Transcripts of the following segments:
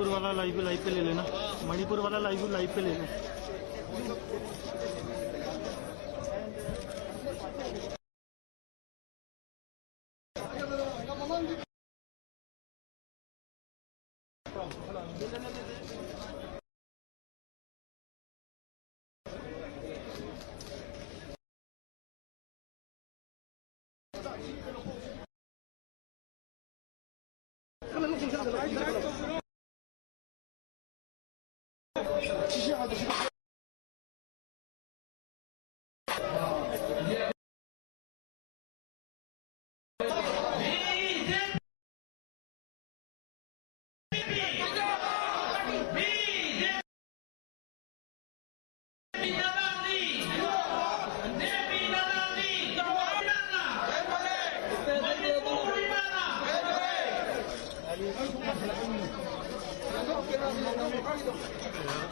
मणिपुर वाला लाइव पे ले लेना, मणिपुर वाला लाइव पे ले लेना।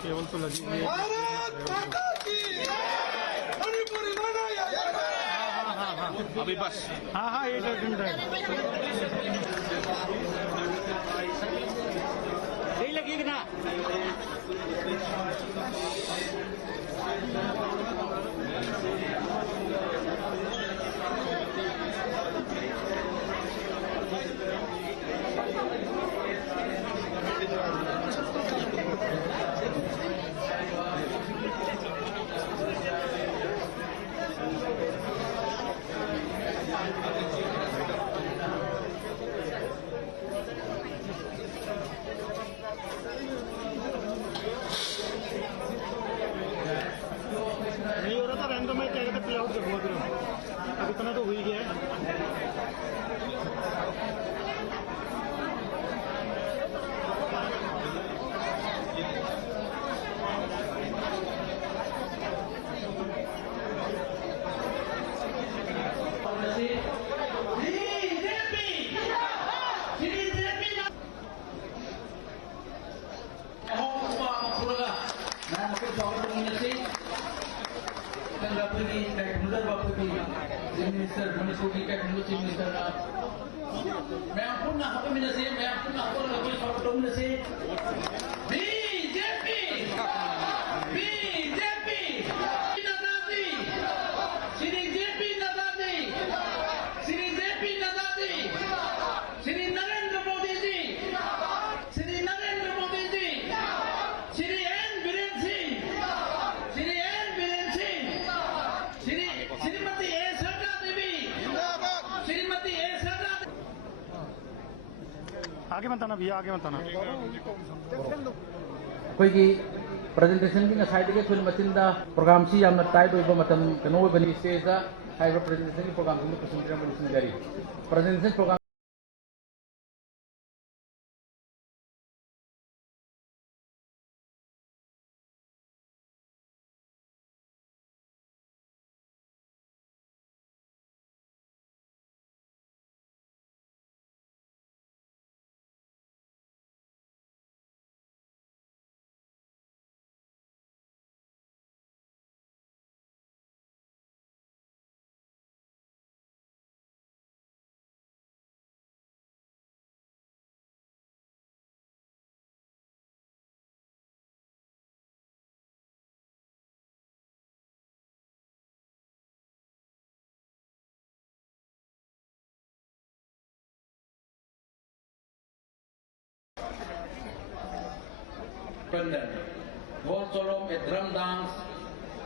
केवल तो लगी है। अभी बस हाँ 8 घंटा नहीं लगेगी ना। नहीं हो रहा था, रहने दो, मैं क्या कहता प्ले आउट करूँगा फिर। अब इतना तो हो ही गया है। आगे बताना भैया, आगे बताना। अखोई प्रेजेंटेशन की नसाइदगे थुल मचिंदा प्रोग्राम सी यामना टाइट ओइबा मतम कनो बनी स्टेज दा हाइब्रिड प्रेजेंटेशन प्रोग्राम को presentation programme Waltz along a drum dance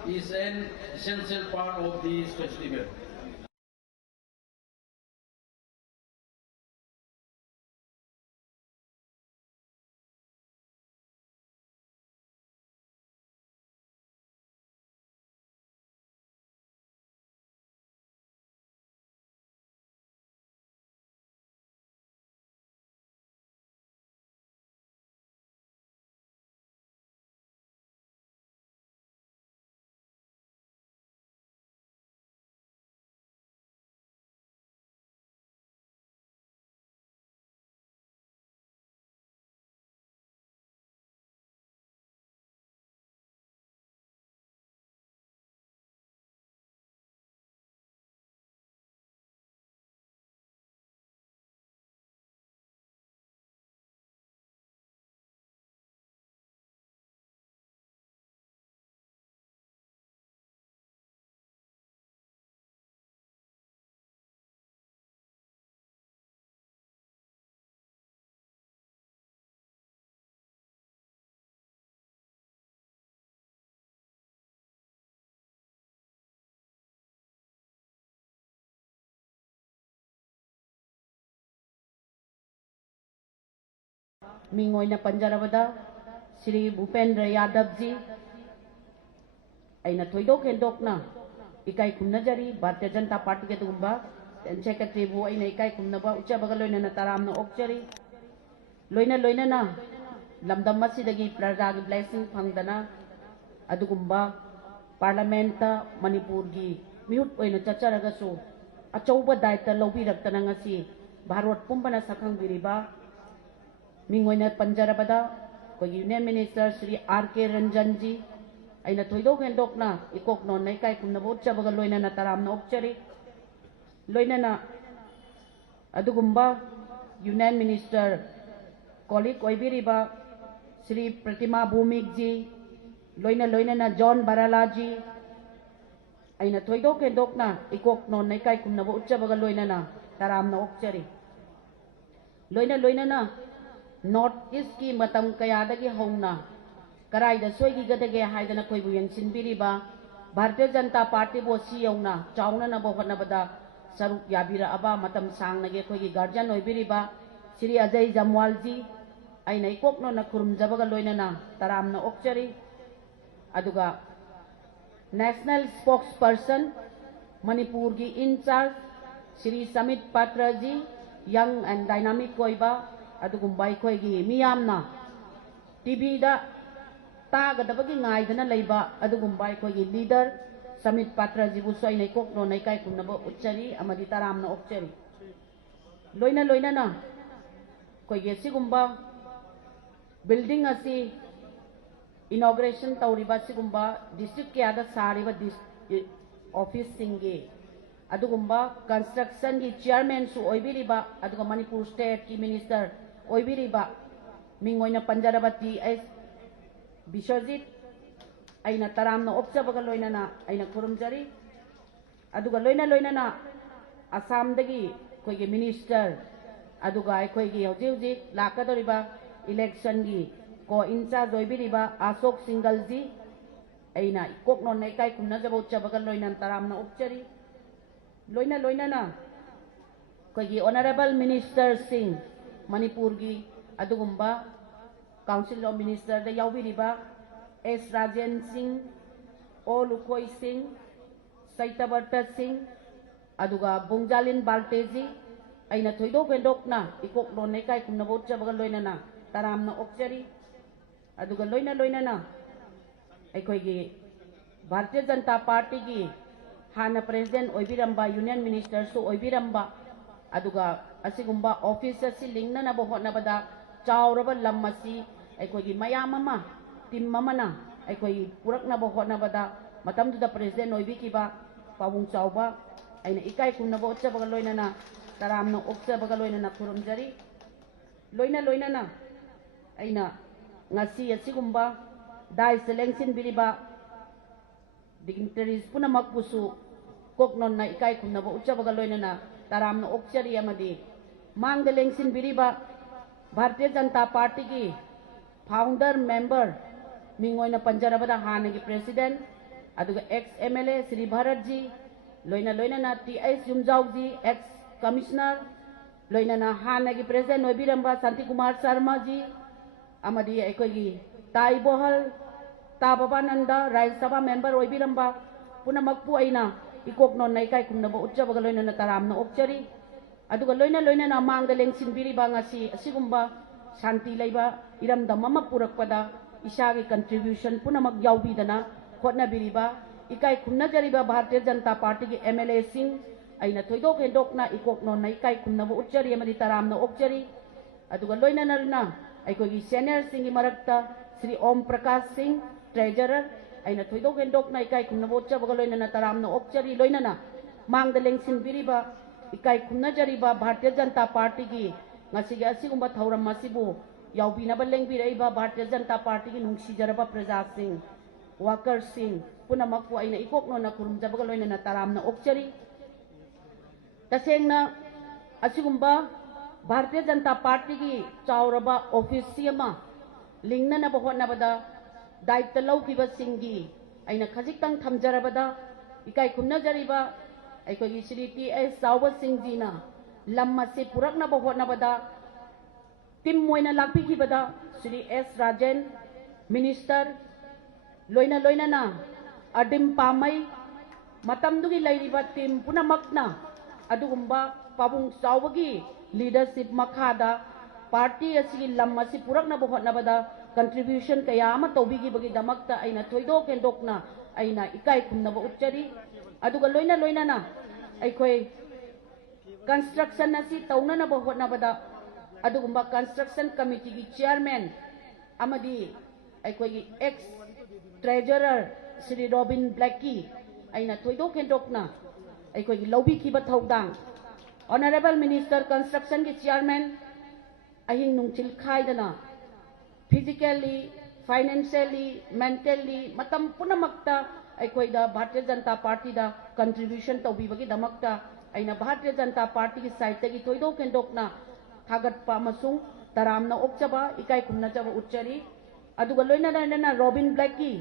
is an essential part of this festival. मिंगोइना पंजरबदा श्री भूपेंद्र यादव जी अना थोइदोक हेंदोकना इकाई खुमनजरी भारतीय जनता पार्टी के दुगुंबा सेक्रेटरी बु अना इकाई खुमनबा उच्चबगा लोइना तरामना ओक्चरी लोइना लोइना लमदम मसीदगी प्रजा की ब्लेसिंग फंगदना अदुगुंबा पार्लियामेंट मणिपुर की मिहुत ओइना चचरगसु अचौबा दायित्व लौबिरक्तना ngasi भारत पुंबना सखंगबिरिबा मिंगोइना पंजरबदा को यूनियन मिनिस्टर श्री आर के रंजन जी अना थोइदोक हेंदोकना इकोक नोन इकाई खुमनबा उच्चबगा लोइना तरामना ओक्चरी लोइना अदुगुंबा यूनियन मिनिस्टर कॉलिक ओइबिरिबा श्री प्रतिमा भूमिक जी लोइना जॉन बराला जी अना थोइदोक हेंदोकना इकोक नोन इकाई खुमनबा उच्चबगा लोइना तरामना ओक्चरी लोइना नॉर्थ ईस्ट की मतम कयादगी हौना कराइदा सोइगिगदगे हाइदना कोइबु यंगसिनबिरिबा भारतीय जनता पार्टी बो सियौना चाउननबो होनबदा सरुक याबिराबा मतम सांगनगे कोइगी गार्जियन ओइबिरिबा श्री अजय जमवाल जी अना इकोकनो खुरुमजबगा लोइना तरामना ओक्चरी अदुगा नेशनल स्पोक्स पर्सन मणिपुर की इंचार्ज श्री समित पात्र जी यंग एंड डायनामिक कोइबा अदुगुंबा इखोइगी मियामना टीवी दा तागदबगी ngaidana leiba अदुगुंबा इखोइगी लीडर समित पात्र जी बुसो अना इकोकनो इकाई खुमनबा उच्चरी अमदि तरामना ओक्चरी लोइना कोइगे सिगुंबा बिल्डिंग असी इनॉग्रेशन तौरिबा सिगुंबा डिस्ट्रिक्ट क्यादा सारिबा ऑफिस सिंगे अदुगुंबा कंस्ट्रक्शन की चेयरमैन सु ओइबिरिबा अदुगा मणिपुर स्टेट की मिनिस्टर ओइबिरिबा मिंगोइना पंजरबती एस विश्वजीत अना तरामना ओक्चबगा लोइना अना खुरुमजरी अदुगा लोइना असम कोइगे मिनिस्टर अदुगा अखोइगी हौजी लाकदोरिबा इलेक्शन की को इंचार्ज ओइबिरिबा अशोक सिंगल जी अना इकोकनो इकाई खुमनजबा उच्चबगा लोइना तरामना ओक्चरी लोइना कोइगी ऑनरेबल मिनिस्टर सिंह मणिपुर की अदुगुंबा काउंसिल ऑफ मिनिस्टर दा याउबिरिबा एस राजेन सिंह ओ लुखोई सिंह सैतवर्त सिंह अदुगा बुंगजालिन बाल्टेजी अना थोइदोक हेंदोकना इकोकनो इकाई खुमनबा उच्चबगा लोइना तरामना ओक्चरी अदुगा लोइना अखोइगी भारतीय जनता पार्टी की हाना प्रेसिडेंट ओइबिरंबा यूनियन मिनिस्टर सु ओइबिरंबा अदुगा असिगुंबा ऑफिस असि लिंगननबा होनबदा चाउरबा लम असि अखोइगी मयाम अमा टीम अमना अखोइगी पुरकनबा होनबदा मतमदुदा प्रेसिडेंट ओइबिकिबा पावुंग चाउबा अना इकाई खुमनबा उच्चबगा लोइना तरामना ओक्चबगा लोइना खुरुमजरी लोइना अना ngasi asigumba dai selection biriba dignitaries punamak pusu koknon na ikai khumnaba uchabaga loinana taramna okchari amadi mang de lengsin biriba भारतीय जनता पार्टी की फाउंडर मेंबर मिंगोइना पंजरबदा हाने की प्रेसिडेंट अदुगा एक्स एमएलए श्री भरत जी लोइना T S Yumjao ji ex commissioner लोइना हाने की प्रेसिडेंट ओइबिरंबा शांति कुमार शर्मा जी अमदी अखोइगी ताई बोहल ताबाबानंदा राज्यसभा मेंबर ओइबिरंबा पुनमकपु अइना इकोकनो इकाई खुमनबा उच्चबगा लोइना तरामना ओक्चरी अदुगा लोइना मांगदा लेंसिनबिरिबा ngasi असिगुंबा शांति लेबा इरमदम अमा पुरकपदा इसागी कंट्रीब्यूशन पुनमक याउबिदना होटनाबिरिबा इकाई खुमनजरिबा भारतीय जनता पार्टी की एमएलए सिंह अइना थोइदोक हेंदोकना इकोकनो इकाई खुमनबा उच्चरी अमदी तरामना ओक्चरी अदुगा लोइना अखोइगी सीनियर सिंह की मरक्ता श्री ओम प्रकाश सिंह ट्रेजरर अइना थोइदोक हेंदोकना इकाई खुमनबा उच्चबगा लोइना तरामना ओक्चरी लोइना मांगदा लेंसिनबिरिबा इकाई खुमनजरिबा भारतीय जनता पार्टी की ngasiga asigumba thauram masibu yaubinaba lengbireiba भारतीय जनता पार्टी की नुंगसिजरबा प्रजा सिंह वर्कर सिंह पुनमकु अइना इकोकनो ना खुरुमजबगा लोइना तरामना ओक्चरी तसेंगना असिगुंबा भारतीय जनता पार्टी की चाउरबा ऑफिस सिमा लिंगननबा होनबदा दायित्व लौकिबा सिंगी अइना खजिक्तंग थमजरबदा इकाई खुमनजरिबा अखोइगी श्री टीएस चाउबा सिंह जीना लम्मा से पुरकनबा होनबदा टीम मोइना लापी की बदा श्री एस राजन मिनिस्टर लोइना लोइना ना अडिम पामई मतमदुगी लैरिबा टीम पुनमकना अदुगुम्बा पाबुंग चावगी लीडरशिप मखादा पार्टी असि लम असि पुरकनब होटनबदा कंट्रीब्यूशन कया अमा तौबिगिबगी दमकता अइना थोइदो केंदोकना अइना इकाई खुमनब उच्चरी अदुगा लोइना लोइना ना अइखोय कंस्ट्रक्शन असि तौननब होटनबदा अदुगुम्बा कंस्ट्रक्शन कमिटी की चेयरमैन अमदी अइखोय ex treasurer Shri Robin Blackie अइना थोइदो केंदोकना अइखोय लौबी खिबा थौदांग ऑनरेबल मिनिस्टर कंस्ट्रक्शन की चेयरमैन अहिंग नुंचिल खाइदना फिजिकली फाइनेंशियली मेंटली मतम पुनमक्ता अइखोयदा भारतीय जनता पार्टी दा कंट्रीब्यूशन तौबीबगी दमक्ता अइना भारतीय जनता पार्टी की साइड तगी थोइदो केंदोकना थागतपा अमसुंग तरामना ओक्चबा इकाई खुमनाचबा उच्चरी अदुगा लोइना लोइना रॉबिन ब्लैकी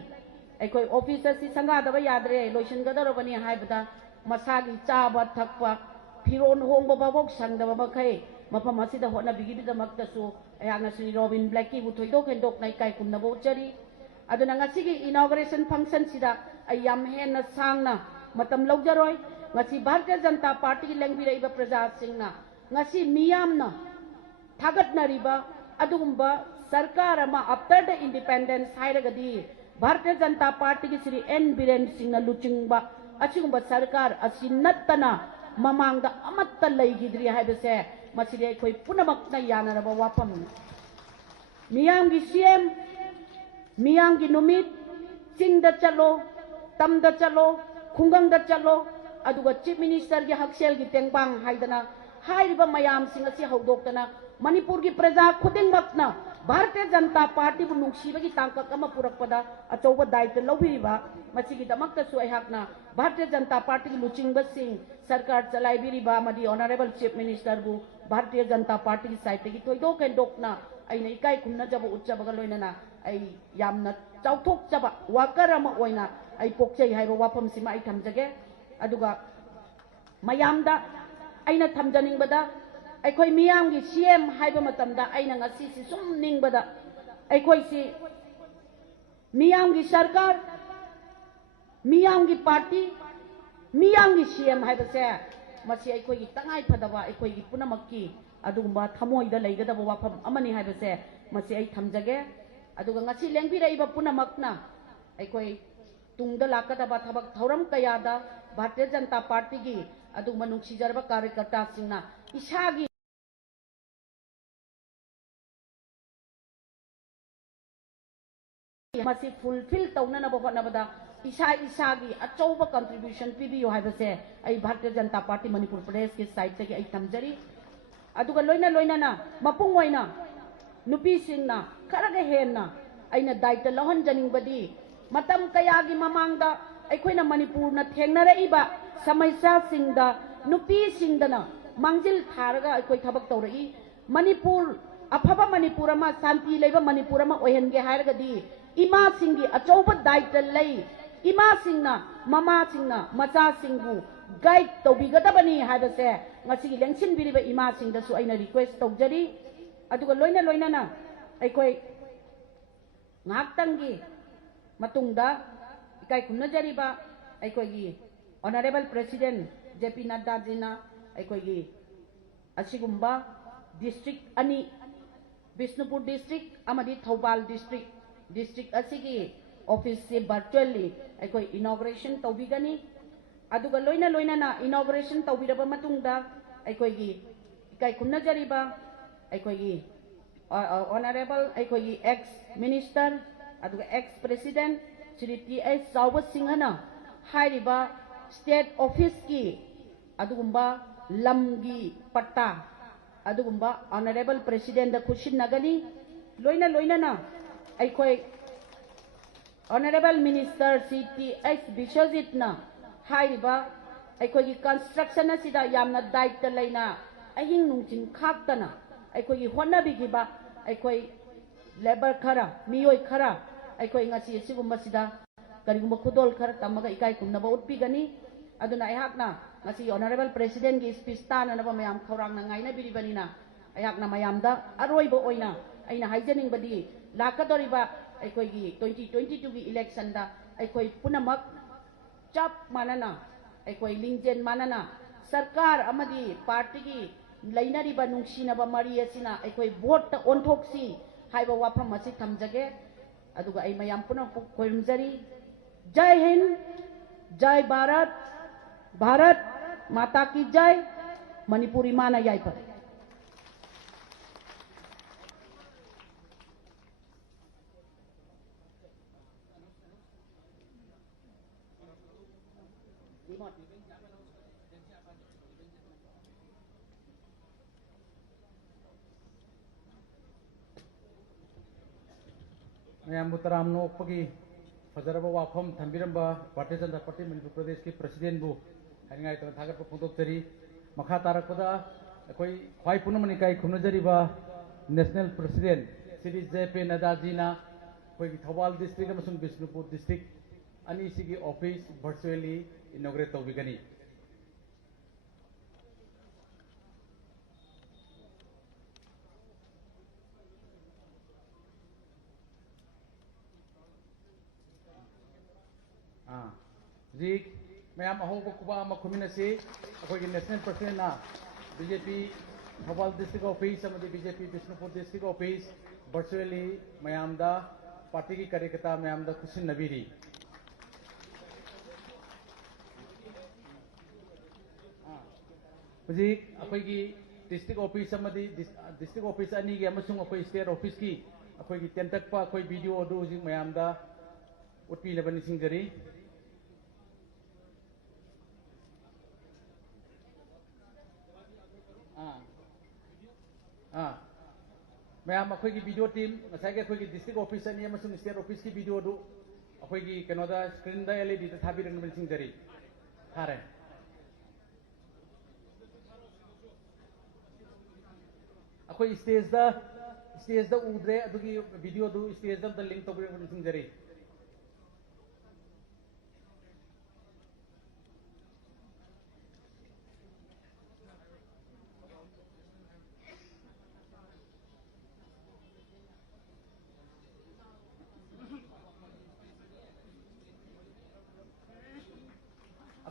अइखोय ऑफिसर सि संगादबा यादरे लोइसनगदरबनी हाइबदा मसागी चाबा थकपा फिरोन होंगबा बाबोक संगदबा बखै मफम असिदा होना बिगिदमक्तसु अयागना श्री रॉबिन ब्लैकी बुथोइदो केंदोकना इकाई खुमनाबा उच्चरी अदुना ngasiगी इनॉग्रेशन फंक्शन सिदा अयाम हेना सांगना मतम लौजरोय ngasi भारतीय जनता पार्टी की लेंबिरइबा प्रजा सिंगना ngasi मियामना थागतनरिबा अदुगुम्बा सरकार अमा आफ्टर द इंडिपेंडेंस हाइरगदी भारतीय जनता पार्टी की श्री एन बीरेन सिंह लुचिंगबा असिगुम्बा सरकार असि नत्तना ममांगदा अमत्ता लैगिद्री हाइबसे मसिदे अखोय पुनमक्ना यानरबा वाफम मियामगी सीएम मियामगी नुमित चिंगदा चलो तमदा चलो खुंगंगदा चलो अदुगा चीफ मिनिस्टर की हक्सेल की तेंगबांग हाइदना हाइरिबा मयाम सिंह असि हौदोक्तना मणिपुर की प्रजा खुदिंगमक्ना भारतीय जनता पार्टी बु नुंसीबगी तांकक अमा पुरकपदा अचौबा दायित्व लौबिरिबा मसिगी दमक्तसु अयहाकना भारतीय जनता पार्टी की लुचिंगबा सिंह सरकार चलाइबिरिबा मदी ऑनरेबल चीफ मिनिस्टर बु भारतीय जनता पार्टी की साइड तगी थोइदो केंदोकना अइना इकाई खुमनाजबा उच्चबगा लोइनना अइ यामना चाउथोकचबा वाकर अमा ओइना अइ पोक्चै हाइबा वाफमसिमा अइ थमजगे अदुगा मयामदा अइना थमजनिंगबदा अखोई मियामगी सीएम हाइबा मतमदा अइना ngasi si sum ningbada अखोई si मियामगी सरकार मियामगी पार्टी मियामगी सीएम हाइबसे मसी अखोई तंगाई फदबा अखोई पुनमक्की अदुगुम्बा थमोइदा लैगदबा वाफम अमनि हाइबसे मसी अइ थमजगे अदुगा ngasi लेंबिरइबा पुनमक्ना अखोई तुंगदा लाकदबा थबक थौरम कयादा भारतीय जनता पार्टी की अदुगुम्बा नुंसीजरबा कार्यकर्ता सिंगना इसागी मसी फुलफिल तौननब होटनबदा इसा इसागी अचौबा कंट्रीब्यूशन पीबियो हाइबसे अइ भारतीय जनता पार्टी मणिपुर प्रदेश के साइड तगी अइ तमजरी अदुगा लोइना लोइना मपुंग ओइना नुपी सिंगना खरगा हेन्ना अइना दायित्व लहनजनिंगबदी मतम कयागी ममांगदा अइखोइना मणिपुरना थेंगनरइबा समस्या सिंगदा नुपी सिंगदना मांगजिल थारगा अइखोइ थबक तौरई मणिपुर अफबा मणिपुर अमा शांति लेबा मणिपुर अमा ओहनगे हारगदी इमा सिंगी अचौबा दायित्व लई इमा सिंगना ममा सिंगना मचा सिंगु गाइड तौबिगदबनी हाइबसे ngasi लेंसिन बिरिबा इमा सिंगदसु अइना रिक्वेस्ट तौजरी अदुगा लोइना लोइना अइखोइ ngaktangi matungda ikai खुमनजरीबा अइखोइगी ऑनरेबल प्रेसिडेंट जेपी नड्डा जीना अइखोइगी असिगुम्बा डिस्ट्रिक्ट अनि बिष्णुपुर डिस्ट्रिक्ट अमदी थौबाल डिस्ट्रिक्ट असिगी ऑफिस से वर्चुअली अइखोइ इनॉग्रेशन तौबिगनी अदुगा लोइना लोइना इनॉग्रेशन तौबिरबा मतुंगदा अइखोइगी इकाई खुमनजरीबा अइखोइगी ऑनरेबल अइखोइगी एक्स मिनिस्टर अदुगा ex president Shri T S Chaoba सिंहना हाइरिबा स्टेट ऑफिस की अदुगुम्बा लमगी पट्टा अदुगुम्बा ऑनरेबल प्रेसिडेंट खुशिन नगनी लोइना लोइना अइखोइ honourable minister C T S विश्वजितना हाइरिबा अइखोइगी कंस्ट्रक्शन असिदा यामना दायित्व लैना अहिंग नुंचिन खाक्तना अइखोइगी होनबिगिबा अइखोइ लेबर खरा मियोय खरा अइखोइ ngasi सिगुम्बसिदा करिगुम्बा खुदोल खरा तमगा इकाई खुमनबा उत्पिगनी अदुना अहाकना ngasi ऑनरेबल प्रेसिडेंट की स्पीच ताननबा मयाम खौरांगना ngaina बिरिबनिना ꯑꯩꯍꯥꯛꯅ ꯃꯌꯥꯝꯗ ꯑꯔꯣꯏꯕ ꯑꯣꯏꯅ ꯑꯩꯅ ꯍꯥꯏꯖꯅꯤꯡꯕꯗꯤ ꯂꯥꯛꯀꯗꯧꯔꯤꯕ ꯑꯩꯈꯣꯏꯒꯤ 2022ꯒꯤ ꯏꯂꯦꯛꯁꯟꯗ ꯑꯩꯈꯣꯏ ꯄꯨꯝꯅꯃꯛ ꯆꯞ ꯃꯥꯟꯅꯅ ꯑꯩꯈꯣꯏ ꯂꯤꯡꯖꯦꯜ ꯃꯥꯟꯅꯅ ꯁꯔꯀꯥꯔ ꯑꯃꯗꯤ ꯄꯥꯔꯇꯤꯒꯤ ꯂꯩꯅꯔꯤꯕ ꯅꯨꯡꯁꯤꯅꯕ ꯃꯔꯤ ꯑꯁꯤꯅ ꯑꯩꯈꯣꯏ ꯚꯣꯠꯇ ꯑꯣꯟꯊꯣꯛꯁꯤ ꯍꯥꯏꯕ ꯋꯥꯐꯝ ꯑꯁꯤ ꯊꯝꯖꯒꯦ ꯑꯗꯨꯒ ꯑꯩ ꯃꯌꯥꯝ ꯄꯨꯝꯅꯃꯛ ꯈꯣꯏꯔꯨꯝꯖꯔꯤ जय हिंद जय भारत भारत माता की जय मणिपुरी माना याइपर मैं मुतराम नोपगी फजरब वाफम थम्बिरंबा भारतीय जनता पार्टी मणिपुर प्रदेश की प्रेसिडेंट बु हाइंगाय तन थागत फोंदोक्तरी मखा तारकदा अखोई ख्वाई पुनमनि काई खुनजरीबा national president Shri J P Nadda जीना अखोई थौबाल डिस्ट्रिक्ट अमसुंग बिष्णुपुर डिस्ट्रिक्ट अनि सिगी ऑफिस वर्चुअली इनॉग्रेट तौबिगनी जी मैम अहोब कुबा खुमिनसी अखोई नेशनल प्रेसिडेंट ना BJP Thoubal district office BJP Bishnupur district office virtually मैम पार्टी की कार्यकर्ता मैम खुशिनबीरी हजिक अखोई डिस्ट्रिक्ट ऑफिस डिस्ट्रिक्ट ऑफिस अनी की स्टेट ऑफिस की अखोई तेंतक अखोई वीडियो अदु हजिक मैम उत्पीनब निसिंगरी मैम अखोई वीडियो टीम अखोई डिस्ट्रिक्ट ऑफिस अनी स्टेट ऑफिस की वीडियो अखोई कनोदा स्क्रीन LED थाबीरनबी थारे अखोई स्टेज उद्रे वीडियो स्टेज लिंक तौबीरनबी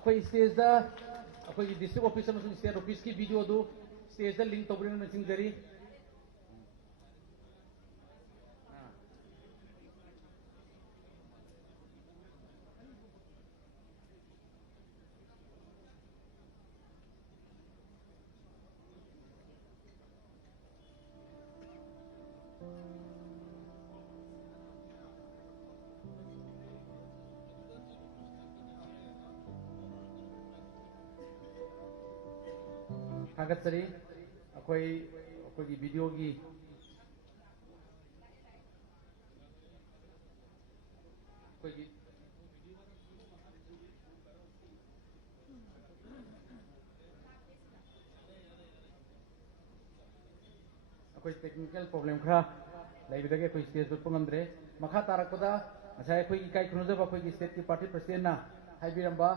अखोई स्टेज अखोई डिस्ट्रिक्ट ऑफिस स्टेट ऑफिस की वीडियो स्टेज लिंक तौबीरनबी थागतरी अखोई अखोई वीडियो की अखोई अखोई टेक्निकल प्रॉब्लम खरा लेबिदगे अखोई स्टेज पुंगमद्रे मखा तारकदा असाय अखोई इकाई खुनजब अखोई स्टेट की पार्टी प्रेसिडेंट ना हाइबिरंबा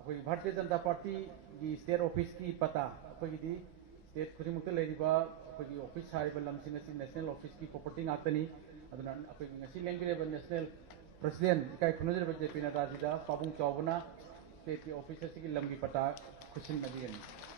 अखोई भारतीय जनता पार्टी की स्टेट ऑफिस की पता अखोई स्टेट खुदिमुक्त लेरिबा अखोई ऑफिस हारिबा लमसिन असि नेशनल ऑफिस की प्रॉपर्टी गातनी अदुना अखोई ngasi लेंगिरेबा नेशनल प्रेसिडेंट इकाई खुनजब जेपी नड्डा जीदा पाबुंग चौबना स्टेट की ऑफिस असि की लमगी पता खुशिन नबीगनी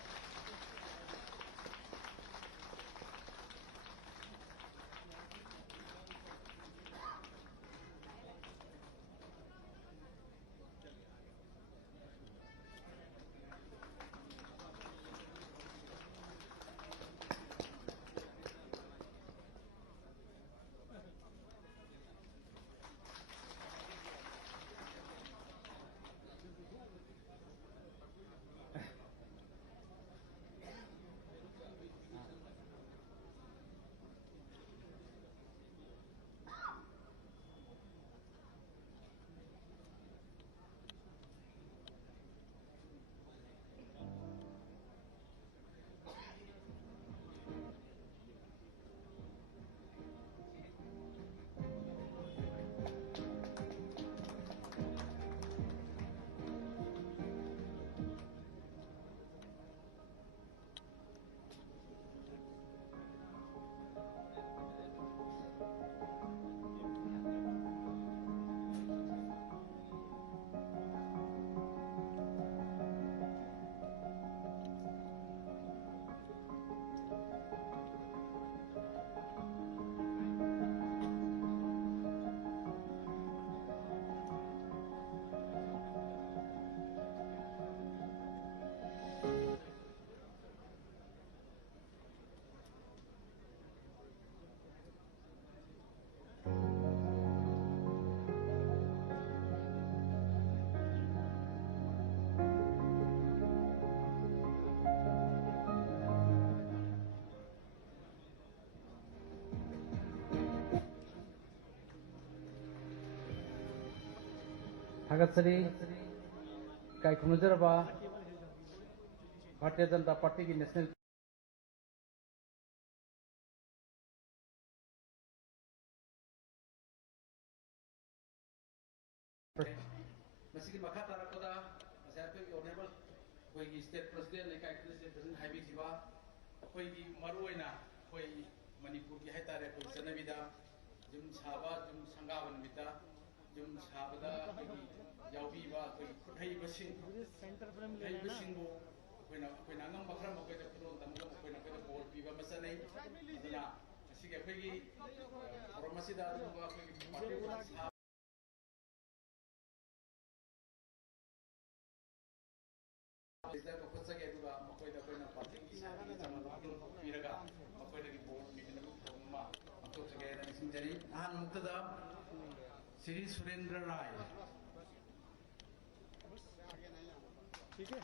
थागतसरी काय खुनुजरबा भारतीय जनता पार्टी की नेशनल मसीकी मखा तारकोदा मसायतो ऑनरेबल कोई स्टेट प्रेसिडेंट ने काय प्रेसिडेंट हाइबी जीवा कोई की मरुइना कोई मणिपुर की हाइतारे कोई सनबिदा जुम साबा जुम संगावन बिता जुम साबदा की यावबीबा कोई खुथै बसिंग सेंटर फ्रेम खुथै लेना बसिंगो कोइना ngam बखरा मकोय द खुनो तमगा कोइना कोइ बोल पीबा मसनै अदना असिगे कोई फॉर्मसीदा दुबा कोई पार्टी इस तरह कुछ सके दुआ मकोई द कोइना पार्टी की सारी जमा पीरगा मकोई द की बोर्ड मीटिंग में थोमा मको सके द सिंजरी आन मुक्तदा श्री सुरेंद्र राय ठीक है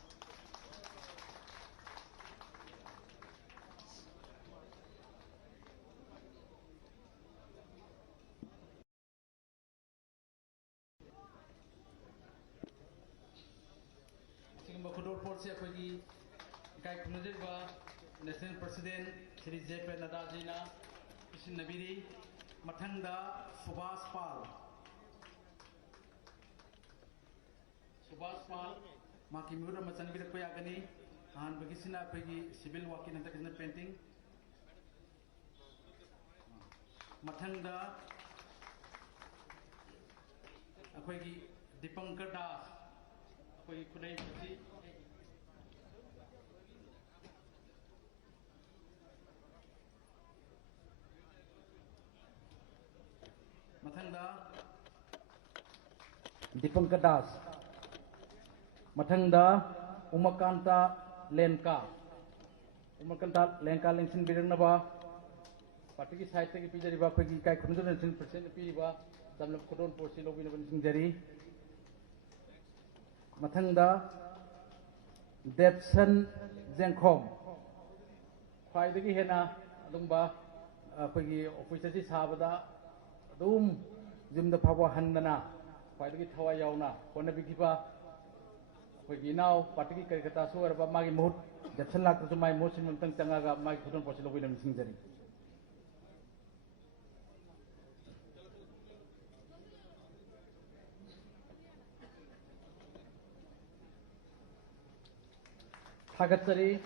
से अखोगी इकाई खुनुजरबा national president Shri J P Nadda जीना इसिन नबीरी मथंगदा सुभाष पाल माकी मिगुर मचन बिर को यागनी हान बगिसिना अखोगी सिविल वाकिन हंतक पेंटिंग मथंगदा अखोगी दीपंकर दास अखोगी खुनै पति मथंगदा दीपंकर दास मथंगदा उमाकांता लेंका लेंसिन बिरनबा पार्टी की साहित्य की पीजरीबा अखोगी काय खुनुजर नेशनल प्रेसिडेंट पीबा जमलब खुदोन पोसी लोबिनबा निसिंजरी मथंगदा देवसन जेंखोम ख्वाइदगी हेना अदुंबा अखोगी ऑफिसर से साबदा अदुम जिमदा फाबो हंदना ख्वाइदगी थवा यावना होनबिगिबा अखोगी नाव पार्टी की कार्यकर्ता सोरबा मागी मुहुत देवसन लाक्रसु माई मोसिन मंतंग चंगागा मागी खुदोन पोसी लोबिनबा निसिंजरी Thagatsari,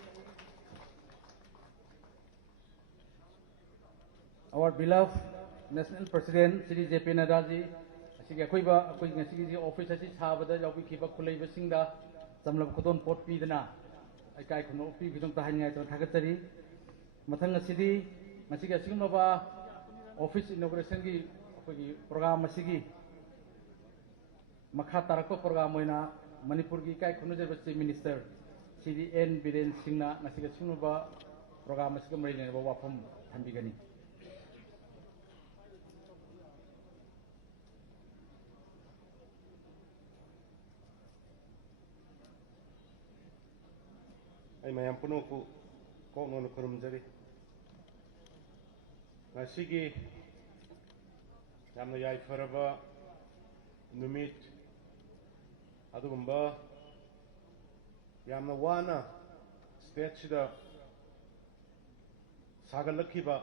our beloved National President Shri JP Nadda ji, asigi akoiba akoi ngasigi office asi sabada yawi khiba khulai basingda samlab khudon pot pidana aikai khuno pi bidong tahanya to thagatsari mathang asidi ngasigi asigumaba office inauguration gi akoi program asigi makha tarakko program hoina Manipur gi kai khuno je Chief Minister CDN Biren Singna nasiga sungba program asiga marine ba wafam thambigani ay mayam puno ku ko no kurum jari ngasigi yamna yai faraba numit adugumba yamna wana state sida sagalakhiba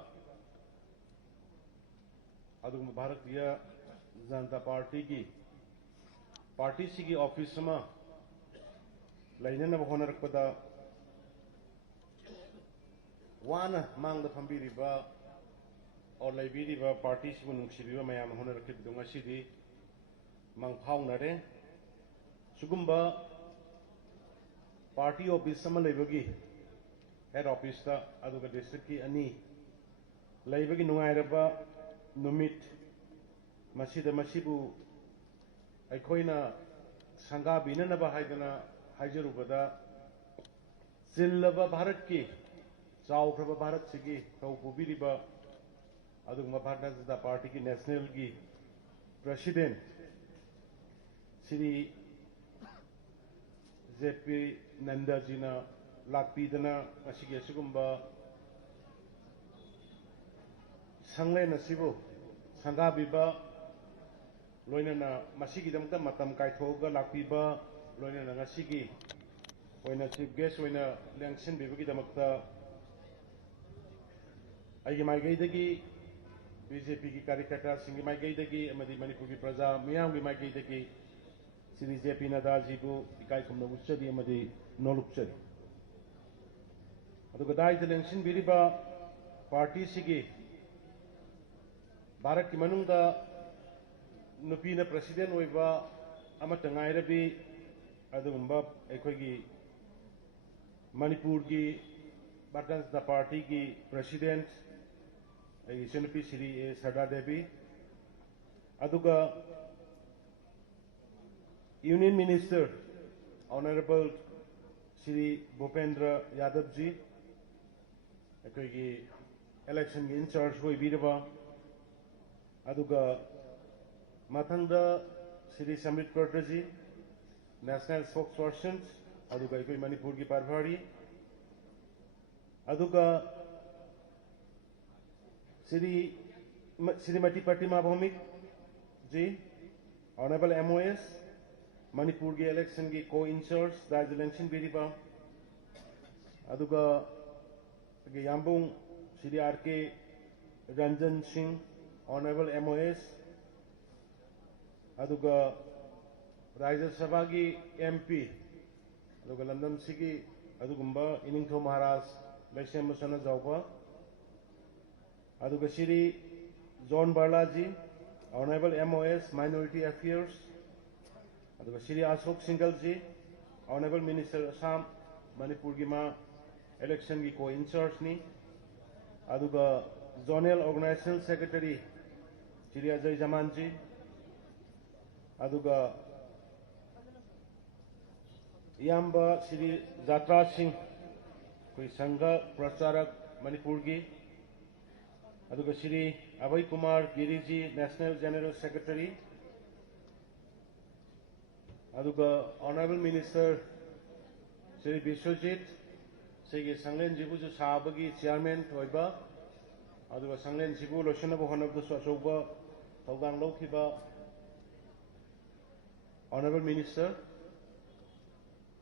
adugumba bharatiya janata party ki party sigi office ma lainana honarakpada wana mang da phambiriba or laibiriba party sibu nungsiriba mayam honarakibdu ngasidi mang phaunare sugumba party office sama leibagi head office ta aduga district ki ani leibagi nungairaba numit masida masibu aikoina sanga binana ba haidana haijarubada zillaba bharat ki chaukraba bharat sigi thau pubiriba adugma Bharatiya Janata Party ki national ki president Shri JP Nanda Jina lakpidana asigi asigumba sangle nasibu sangabiba लोइनना मसीगिदमता मतम कायथोगा लाक्पीबा लोइनना ngasiगी ओइना chief guest ओइना लेंगसिन बिबगिदमता आइगे माइगैदगी BJP की कार्यकर्ता सिंगी माइगैदगी अमदी मणिपुर की प्रजा मियाम की माइगैदगी Shri J P Nadda जी को इकाई खुमना उच्चरी अमदी नोलुपचरी अदुगा दाइद लेंगसिन बिरिबा party सिगी भारत की मनुंगदा नुपीना प्रेसिडेंट ओइबा अमत ngairabi adugumba ekhoi मणिपुर की भारतीय जनता पार्टी की प्रेसिडेंट सेनुपी श्री ए सरदा देवी अदुगा union minister honourable Shri Bhupender Yadav ji अखोई इलेक्शन की in charge होइबिरबा अदुगा मथंगदा Shri Samit Karta ji national spokesperson अदुगा अखोई मणिपुर की प्रभारी अदुगा श्रीमती प्रतिमा भौमिक जी ऑनरेबल MOS मणिपुर की इलेक्शन की को इंचार्ज दाइज इलेक्शन बिरिबा अदुगा याम्बुंग Shri RK Ranjan Singh honourable MOS अदुगा राज्य सभा की MP अदुगा लंदन सिगी अदुगुम्बा इनिंगथो महाराज लैसेम मसना जाउबा अदुगा Shri John Barla ji honourable MOS minority affairs अदुगा श्री अशोक सिंगल जी ऑनरेबल मिनिस्टर असम मणिपुर की मा इलेक्शन की को इंचार्ज नी अदुगा zonal organisation secretary Shri Ajay Jaman ji अदुगा याम्बा श्री जात्रा सिंह कोई संघ प्रचारक मणिपुर की अदुगा Shri Abhay Kumar Giri ji national general secretary अदुगा ऑनरेबल मिनिस्टर श्री विश्वजीत सेगे संगलेन जिबु जो साबगी चेयरमैन होइबा अदुगा संगलेन जिबु लोचनबो होनबदसु अचौबा थौदां लौखिबा ऑनरेबल मिनिस्टर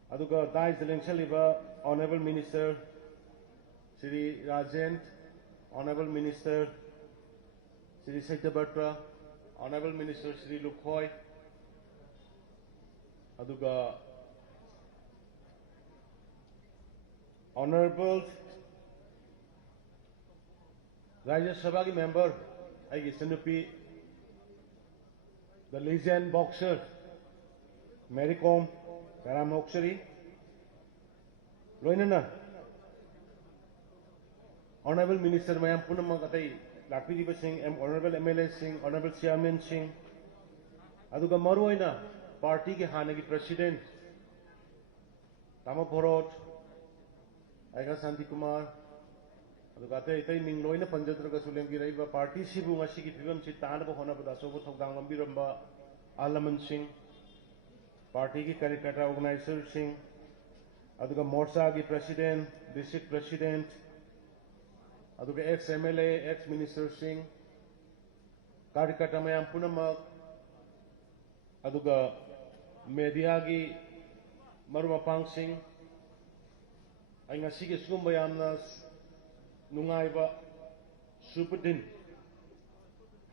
अदुगा दाइज लेंसलिबा honourable minister Shri Rajendra honourable minister Shri सैत्यबट्रा honourable minister Shri लुखोय अदुगा honourable Rajya Sabha की मेंबर आइए सनुपी the legend boxer Mary Kom Karam Nokshari Loinana Honorable Minister Mayam Punamagatai Lakpiriba Singh, Honorable MLA Singh, Honorable Chairman Singh Aduga Maruaina Party के हाने की President Tama Porot Aiga Santi Kumar Aduga Tay Ming Loina Panjatra Gasulem की रही Party Shibu Ngashi की film से तान बो होना बता सो बो थोक लंबा आलमन सिंह पार्टी की कार्यकर्ता ऑर्गेनाइजर सिंह अदुगा मोर्चा की प्रेसिडेंट डिस्ट्रिक्ट प्रेसिडेंट अदुगा ex MLA ex minister Singh कार्यकर्ता मयाम पुनमक अदुगा मीडिया की मरुमपांग सिंह अइंगासी के सुगुम्बा यामना नुंगाइबा सुपदिन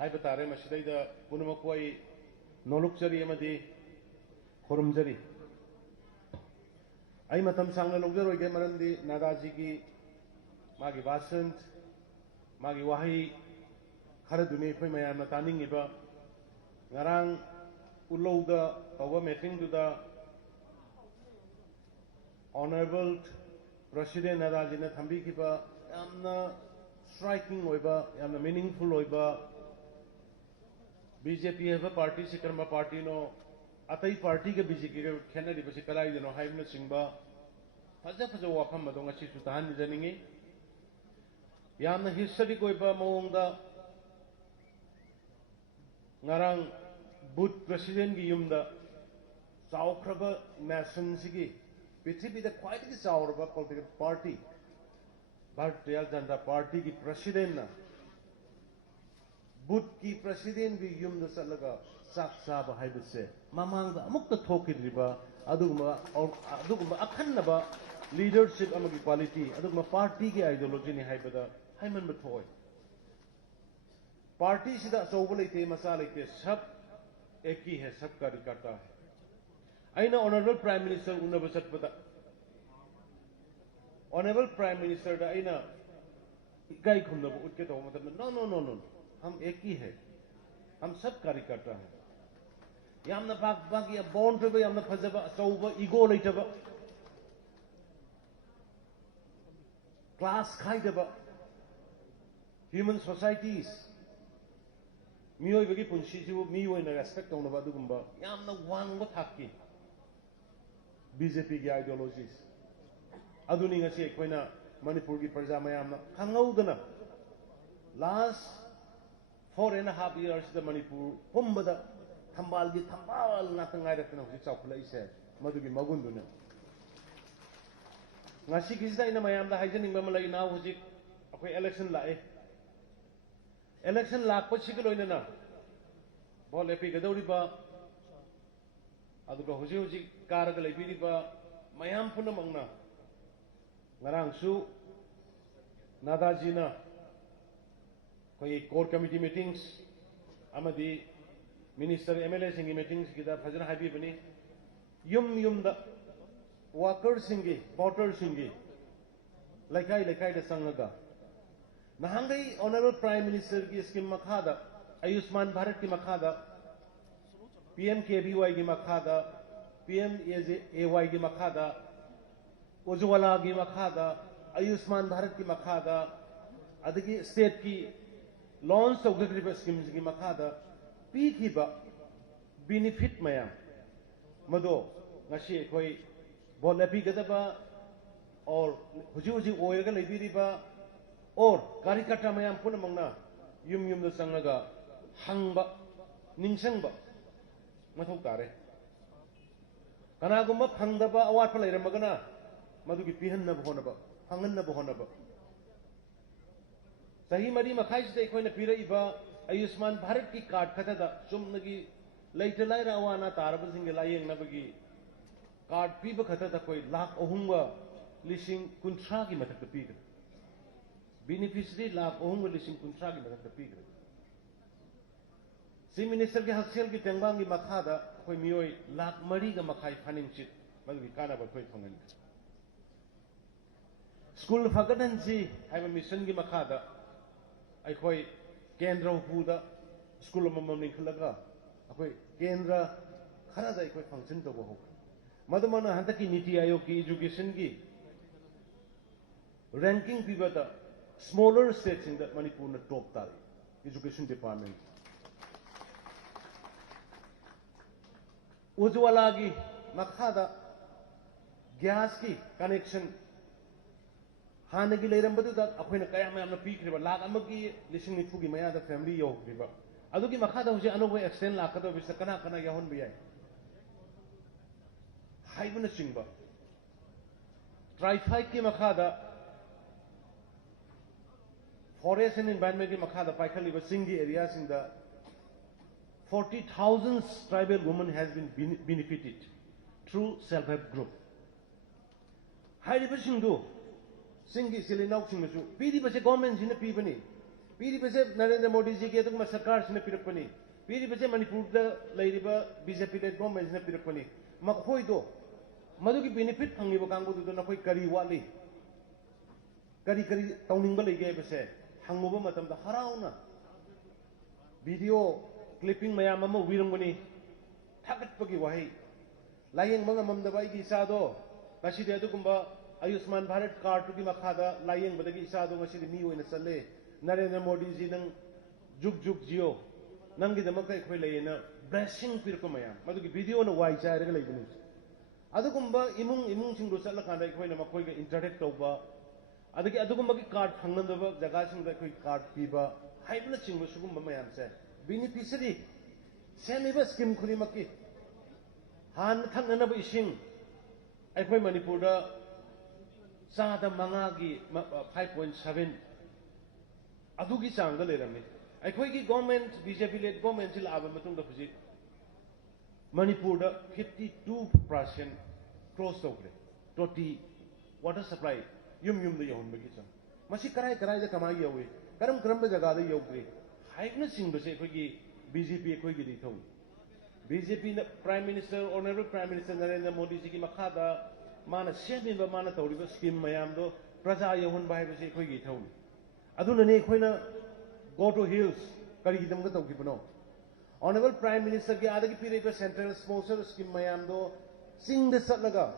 हाइबा तारे मसिदैदा पुनमक कोई नोलुकचरी अमदी खुरमजरी आई मतम सांगना लौजरोगे मरंदी नादाजी की मागी भाषण मागी वाही खरदुने फै मयामना तानिंगिबा ngarang ulauda tawa meeting duda honorable president nadaji na thambi kiba yamna striking oiba yamna meaningful oiba BJP have party sikarma party no अतई पार्टी के बीच के खेनरी बसी कलाई जनो हाइबन सिंबा फजा फजा वाफम मदोंगा चिसु तहान जनिंगे यामना हिस्टरी कोइबा मोंगदा ngarang बुथ प्रेसिडेंट की युमदा चाउख्रबा नेशन सिगी पृथ्वीदा ख्वाइदगी चाउरबा पॉलिटिकल पार्टी भारतीय जनता पार्टी की प्रेसिडेंट ना बुथ की प्रेसिडेंट की युमदा चलगा ꯆꯥꯛ ꯆꯥꯕ ꯍꯥꯏꯕꯁꯦ ꯃꯃꯥꯡꯗ ꯑꯃꯨꯛꯇ ꯊꯣꯛꯈꯤꯗ꯭ꯔꯤꯕ ꯑꯗꯨꯒꯨꯝꯕ ꯑꯈꯟꯅꯕ ꯂꯤꯗꯔꯁꯤꯞ ꯑꯃꯒꯤ ꯀ꯭ꯋꯥꯂꯤꯇꯤ ꯑꯗꯨꯒꯨꯝꯕ ꯄꯥꯔꯇꯤꯒꯤ ꯑꯥꯏꯗꯤꯌꯣꯂꯣꯖꯤꯅꯤ ꯍꯥꯏꯕꯗ ꯍꯥꯏꯃꯟꯕ ꯊꯣꯛꯑꯣꯏ पार्टीसीदा अचौब लेते मचा लेते सब एक ही है, सब कार्यकर्ता है। अना ऑनरेबल प्राइम मिनिस्टर उन्नब चटपदा ऑनरेबल प्राइम मिनिस्टर अना इकाई खुमनब उठके तो मतलब नो नो नो नो हम एक ही है, हम सब कार्यकर्ता हैं। यामना बाकी बॉन्ड पे यामना फजब अचौब इगो लेतब क्लास खाइदब ह्यूमन सोसाइटीज मियोइबगी पुंसीसिबु मियोइना रेस्पेक्ट तौनबा दुगुंबा यामना वांगबा थाकी बीजेपी की आइडियोलॉजीज अदुनी ngasi अखोइना मणिपुर की प्रजा मयामना खंगौदना लास्ट 4.5 years द मणिपुर पुंबदा थंबाल की थंबाल Natung गायरकना हुजि चाउखलाइसे मदुगी मगुंदुना ngasi gisida ina mayamda हाइजनिंगबा मलाई ना हुजि अखोइ इलेक्शन लाए इलेक्शन लापसिग लोइनना बॉल एपी गदौरिबा अदुगा हुजि हुजि कारग लेबिरिबा मयाम पुनमंगना ngarangsु नादाजीना कोई कोर कमिटी मीटिंग्स अमदी मिनिस्टर एमएलए सिंगी मीटिंग्स गिदा फजन हाइबिबनी युम युमदा वर्कर सिंगी वोटर सिंगी लेखाई लेखाई द संगगा नहांगई ऑनरेबल प्राइम मिनिस्टर की स्कीम मखादा आयुष्मान भारत की मखादा PMKVY की मखादा PMAY की मखादा उज्ज्वला की मखादा आयुष्मान भारत की मखादा अदगी स्टेट की लॉन्च तौगदरिबा स्कीम्स की मखादा पीखिबा benefit मयाम मदो ngasi khoi bol api gadaba और हुजी हुजी ओयरगा लेबिरिबा और कार्यकर्ता मयाम पुन मंगना युम युम द संगगा हंगबा निंगसंगबा मथौ तारे कनागुम्बा फंगदबा अवाटपा लेरमगना मदुगी पिहन्नब होनबा फंगन्नब होनबा सही मरी मखाइसदे अखोइना पिरइबा आयुष्मान भारत की कार्ड खतदा चुमनगी लेइटे लाइरा अवाना तारबसिंगे लायेंगनबगी कार्ड पीब खतदा कोई लाख अहुंगा लिसिंग कुंथ्रा की मथक पीगरे बेनिफिशियरी लाख अहुंगा लिसिंग कुंथ्रा की मथक पीगरे चीफ मिनिस्टर के हक्सेल की तेंबांग की मखादा कोई मियोई लाख मरी का मखाई फानिंग चित मदुगी कानाबा कोई फंगन स्कूल फगदनसी हाइबा मिशन की मखादा अखोई केंद्र हुदा स्कूल ममम निखलगा अखोई केंद्र खरादा अखोई फंक्शन तो हो मदमना हंतकी नीति आयोग की एजुकेशन की रैंकिंग पीबदा smaller states in the Manipur न टॉप तारी एजुकेशन डिपार्टमेंट उज्ज्वला की मखादा गैस की कनेक्शन हानगी लेरंबदुदा अखोइना कया मयामना पीखरिबा लाख अमगी लिसिंग निफुगी मयादा फैमिली योखरिबा अदुगी मखादा हुजे अनोबो एक्सटेंड लाखदो बिस कना कना याहोन बियाय हाइबना चिंगबा ट्राइफाइड की मखादा फॉरेस्ट एंड एनवायरनमेंट की मखादा पाइखलिबा सिंगी areas in the 40,000 tribal women has been benefited through self-help group हाइरिबा सिंगदो सिंगी सिलिनाउ सिंगसु पीरी बसे गवर्नमेंट सिने पीबनी पीरी बसे नरेंद्र मोदी जी के तुम सरकार सिने पिरपनी पीरी बसे मणिपुर द लेरिबा बीजेपी लेड गवर्नमेंट सिने पिरपनी मखोइदो मदुगी बेनिफिट फंगिबा कांगबुदो नखोइ करी वाली करी करी तौनिंगबा लेगे बसे हंगुबा मतमदा हराउना वीडियो क्लिपिंग मयाम अमा उबिरंगनी थागतपगी वहाई लायेंग मंगममदबा इगी इसादो ngasi अदुगुम्बा आयुष्मान भारत कार्ड की मखादा लायेंग बदगी इसादो ngasi मी ओइना चले नरेंद्र मोदी जी नंग जुग जुग जियो नंगी दमक अखोइ लेयेना ब्लेसिंग पिरको मयाम मदुगी वीडियो न वाइ चाइरगा लेबनी अदुगुम्बा इमुंग इमुंग सिंगदो चलला कांदा अखोइना मखोइगा इंटरेक्ट तौबा अदगी अदुगुम्बा की कार्ड फंगनदबा जगह सिंगदा अखोइ कार्ड पीबा हाइबना चिंगबा सुगुम्बा मयाम से बेनिफिशियरी सेमिबा स्कीम खुरिमकी हान थंगनबा इसिंग अखोइ मणिपुर दा चादा मंगागी 5.7 अदुगी चांगदा लेरमनी अखोइ की गवर्नमेंट बीजेपी लेड गवर्नमेंट से लाबा मतुंग दा हुजि Manipur 52% close tokre toti water supply yum the yon bagi chang masi karai da kamai yawe karam ba jaga da yawre haigna sing base khoi BJP khoi gi di thau BJP na Prime Minister Honorable Prime Minister Narendra Modi ji ki makha da mana semi ba mana tawri ba scheme mayam do praja yahun bai base khoi gi thau aduna ne khoi na go to hills kari gi dam ga tawki bano Honorable Prime Minister ki adagi pire ko central sponsor scheme mayam do sing de satlaga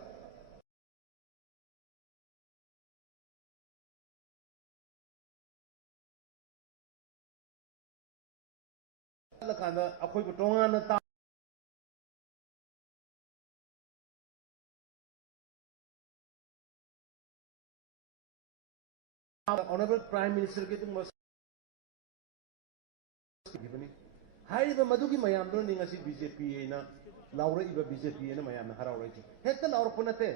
lakanda akhoi ko tonga na ta Honorable Prime Minister ki tum mas हाइब मधुकी मयाम दो निंग असि BJP ना Laure इबा BJP ना मयाम ना हराव रही हेक्ता लाउर पुनते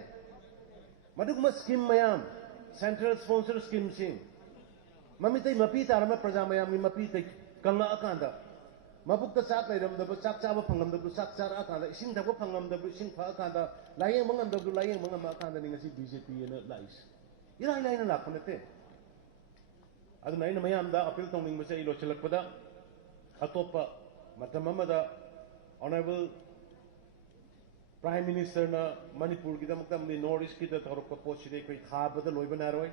मधुक म स्कीम मयाम सेंट्रल स्पॉन्सर स्कीम सिंग ममितै मपी तारमा प्रजा मयाम नि मपी तै कंगा अकांदा मबुक त चाक लैरम दब चाक चाबा फंगम दब चाक चार अकांदा इसिंग थको फंगम दब इसिंग फा अकांदा लायें मंगम दब लायें मंगम अकांदा निंग असि BJP ना लाइस इरा लाइन ना पुनते अदु नैन मयाम दा अपील तोंगिंग बसे इलो चलकपदा अतोपा Matamamada Honorable Prime Minister na Manipur ki damak tam ni Northeast ki da tarok pa pochi de koi khaba da loiba naroi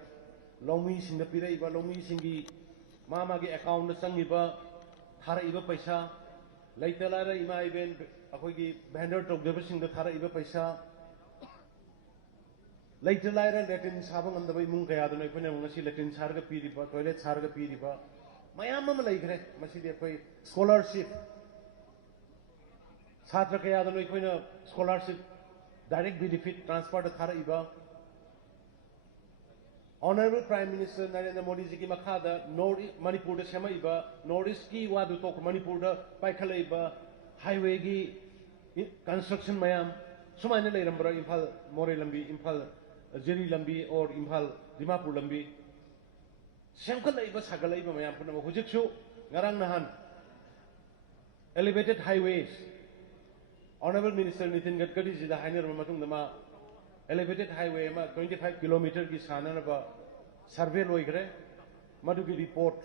lomi sing da pira iba lomi singi mama gi account na sang iba thara iba paisa laitala ra ima iben akoi gi vendor tok de sing da thara iba paisa laitala ra latin sabang am da bai mung kaya da noi pene mung si latin sar ga piri ba toilet sar ga piri ba mayam ma lai gre masi de koi scholarship छात्र कया दनो इखोइना scholarship direct benefit transfer द थारा इबा honourable prime minister Narendra Modi ji की मखादा मणिपुर द सेमा इबा नॉर्थ ईस्ट की वादु तोक मणिपुर द पाइखला इबा हाईवे की कंस्ट्रक्शन मयाम सुमाइना लेरमबरा इंफाल मोरे लंबी इंफाल जेरी लंबी और इंफाल दिमापुर लंबी सेमखला इबा सागला इबा मयाम पुना हुजिकसु ngarang nahan elevated highways Honorable Minister Nitin Gadkari ji da hainer matung dama elevated highway ma 25 kilometer ki sana na ba survey loi gre madu ki report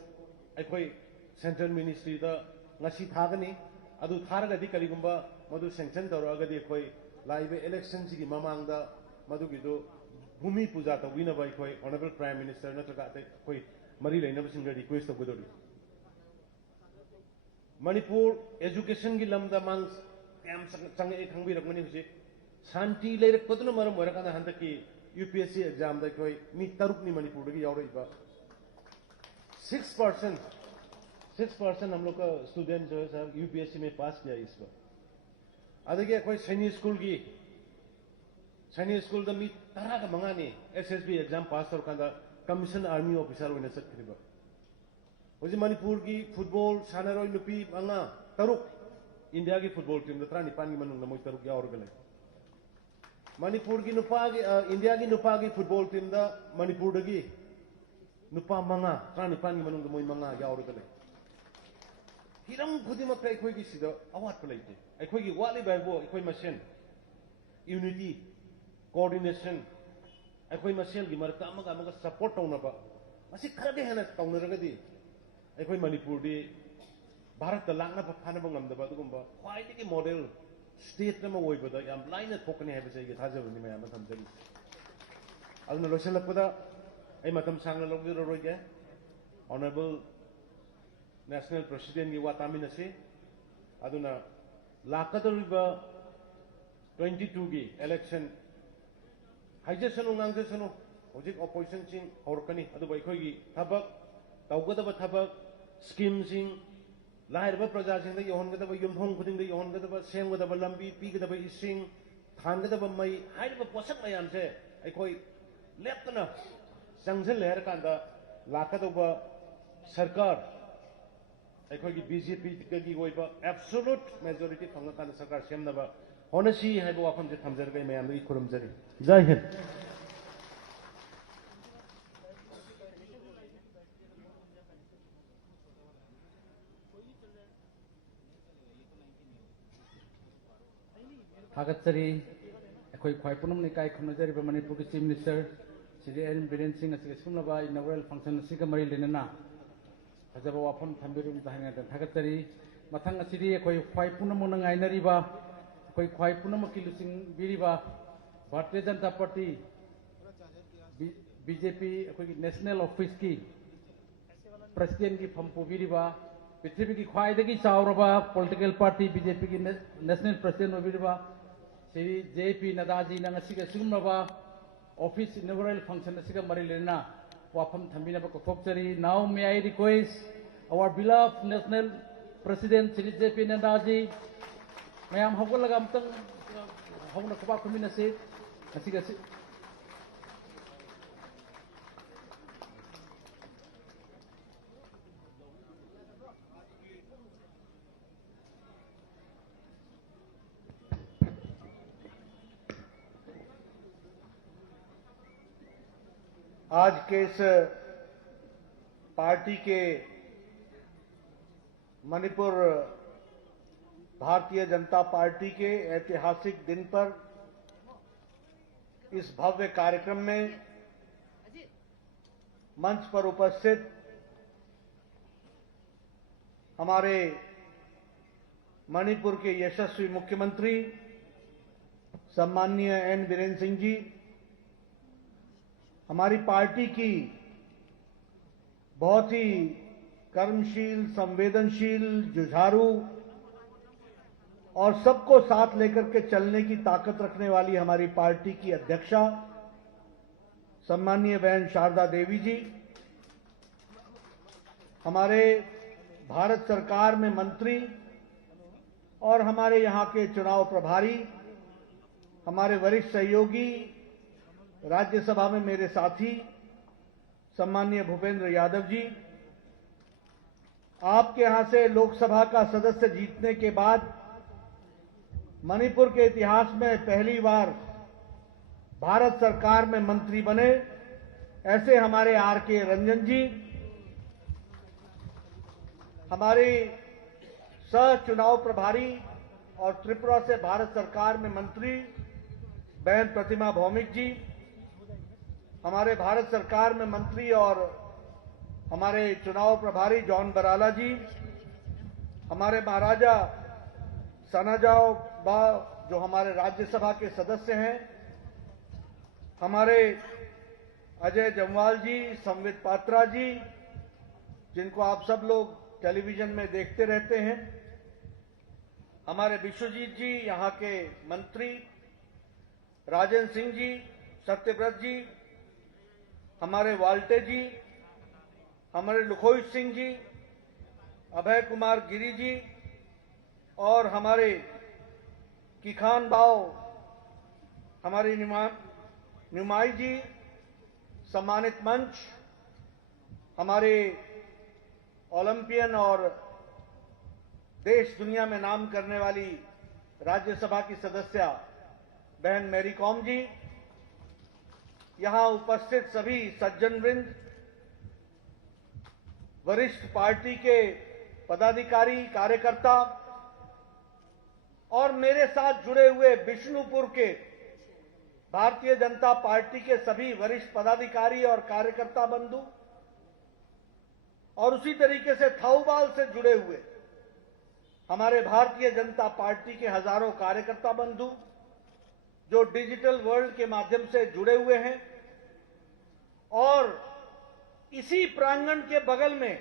aikoi central ministry da ngasi thagani adu tharaga di kaligumba madu sanction tawraga di koi laibe election ji ki mamang da madu ki do bhumi puja ta wina bai koi Honorable Prime Minister na taka te koi mari laina ba singa request ta godori Manipur education ki lamda mang Kam sange ek hangbi rakmani husi santi lerak koduna maram warakana handa ki UPSC exam da koi mi taruk ni Manipur gi yauro iba 6% हम लोग का student जो है sir UPSC में पास किया इस बार आधे कोई सैनिक स्कूल दा मी तरह का मंगाने SSB एग्जाम पास और कंदा कमीशन आर्मी ऑफिसर होने सकते हैं उसी मणिपुर की फुटबॉल सानारोई नुपी मंगा तरुक इंडिया की फुटबॉल टीम दा त्रानी पानी मनुंग ना मोई तरुक यावर गले मणिपुर की नुपा की इंडिया की नुपा की फुटबॉल टीम दा मणिपुर दगी नुपा मंगा त्रानी पानी मनुंग मोई मंगा यावर गले हिरम खुदी मत कोई की सिदा अवात पलाइते कोई की वाली बाइबो कोई मसेन यूनिटी कोऑर्डिनेशन कोई मसेल की मरता अमगा सपोर्ट तौना बा मसी खरदे हना तौना रगदी कोई मणिपुर दी भारत लांगना फाना बंगमदबा दुगुंबा ख्वाइदगी मॉडल स्टेट नमा ओइबदा याम लाइना थोकने हाइबसे गे थाजबनि मयाम थमजरी अदुना लोसलकपदा ए मतम सांगना लोगजरो रोइगे ऑनरेबल नेशनल प्रेसिडेंट की वातामिनसे अदुना लाकदरिबा 22 की election हाइजेसनु ngangesanu hojik opposition sing horkani adu bai khoi gi thabak tawgadaba thabak scheme sing लाइरबा प्रजा सिंग योहनगदबा युमथोंग खुदिंग योहनगदबा सेमगदबा लंबी पीगदबा इसिंग थानगदबा मई हाइरबा पोषक मयाम से अखोई लेपतना संगजन लेहर कांदा लाकदबा सरकार अखोई की बीजेपी की ओइबा एब्सोल्यूट मेजॉरिटी फंगा कांदा सरकार सेमनबा होनसी हाइबा वाफम से थमजरगै मयाम दी खुरमजरी जय हिंद थागतरी अखोई ख्वाई पुनम ने काय खमनजरिबा मणिपुर की chief minister Shri N Biren Singh असि सुमलबा इनॉग्रेल फंक्शन असि का मरी लेना फजब वाफम थंबिरुम जाहंगा थागतरी मथंग असिदी अखोई ख्वाई पुनम न ngainariba अखोई ख्वाई पुनम की लुसिंग बिरिबा भारतीय जनता पार्टी बीजेपी अखोई नेशनल ऑफिस की प्रेसिडेंट की फंपुबिरिबा पृथ्वी की ख्वाइदगी चावरबा पॉलिटिकल पार्टी बीजेपी की नेशनल प्रेसिडेंट ओबिरिबा श्री जेपी नड्डा जी नंगसिगा सुगमबा ऑफिस इनॉग्रेल फंक्शन असिगा मरी लेना वाफम थंबिनबा कथोक्चरी now may I request our beloved national president Shri J P Nadda ji मैम हगलगा अमतंग हौना खबा खुमिनसे असिगा आज के इस पार्टी के मणिपुर भारतीय जनता पार्टी के ऐतिहासिक दिन पर इस भव्य कार्यक्रम में मंच पर उपस्थित हमारे मणिपुर के यशस्वी मुख्यमंत्री सम्माननीय एन बीरेन सिंह जी, हमारी पार्टी की बहुत ही कर्मशील, संवेदनशील, जुझारू और सबको साथ लेकर के चलने की ताकत रखने वाली हमारी पार्टी की अध्यक्षा सम्माननीय बहन शारदा देवी जी, हमारे भारत सरकार में मंत्री और हमारे यहाँ के चुनाव प्रभारी, हमारे वरिष्ठ सहयोगी, राज्यसभा में मेरे साथी सम्माननीय भूपेंद्र यादव जी, आपके यहां से लोकसभा का सदस्य जीतने के बाद मणिपुर के इतिहास में पहली बार भारत सरकार में मंत्री बने ऐसे हमारे आर के रंजन जी, हमारी सह चुनाव प्रभारी और त्रिपुरा से भारत सरकार में मंत्री बहन प्रतिमा भौमिक जी, हमारे भारत सरकार में मंत्री और हमारे चुनाव प्रभारी जॉन बराला जी, हमारे महाराजा सनाजाओ बा जो हमारे राज्यसभा के सदस्य हैं, हमारे अजय जमवाल जी, संवित पात्रा जी, जिनको आप सब लोग टेलीविजन में देखते रहते हैं, हमारे विश्वजीत जी यहाँ के मंत्री, राजेंद्र सिंह जी, सत्यव्रत जी, हमारे वाल्टे जी, हमारे लुखोई सिंह जी, अभय कुमार गिरी जी और हमारे किखान बाव, हमारी नुमाई जी, सम्मानित मंच, हमारे ओलंपियन और देश दुनिया में नाम करने वाली राज्यसभा की सदस्य बहन मैरी कॉम जी, यहां उपस्थित सभी सज्जन वृंद, वरिष्ठ पार्टी के पदाधिकारी, कार्यकर्ता और मेरे साथ जुड़े हुए बिष्णुपुर के भारतीय जनता पार्टी के सभी वरिष्ठ पदाधिकारी और कार्यकर्ता बंधु और उसी तरीके से थाउबाल से जुड़े हुए हमारे भारतीय जनता पार्टी के हजारों कार्यकर्ता बंधु जो डिजिटल वर्ल्ड के माध्यम से जुड़े हुए हैं और इसी प्रांगण के बगल में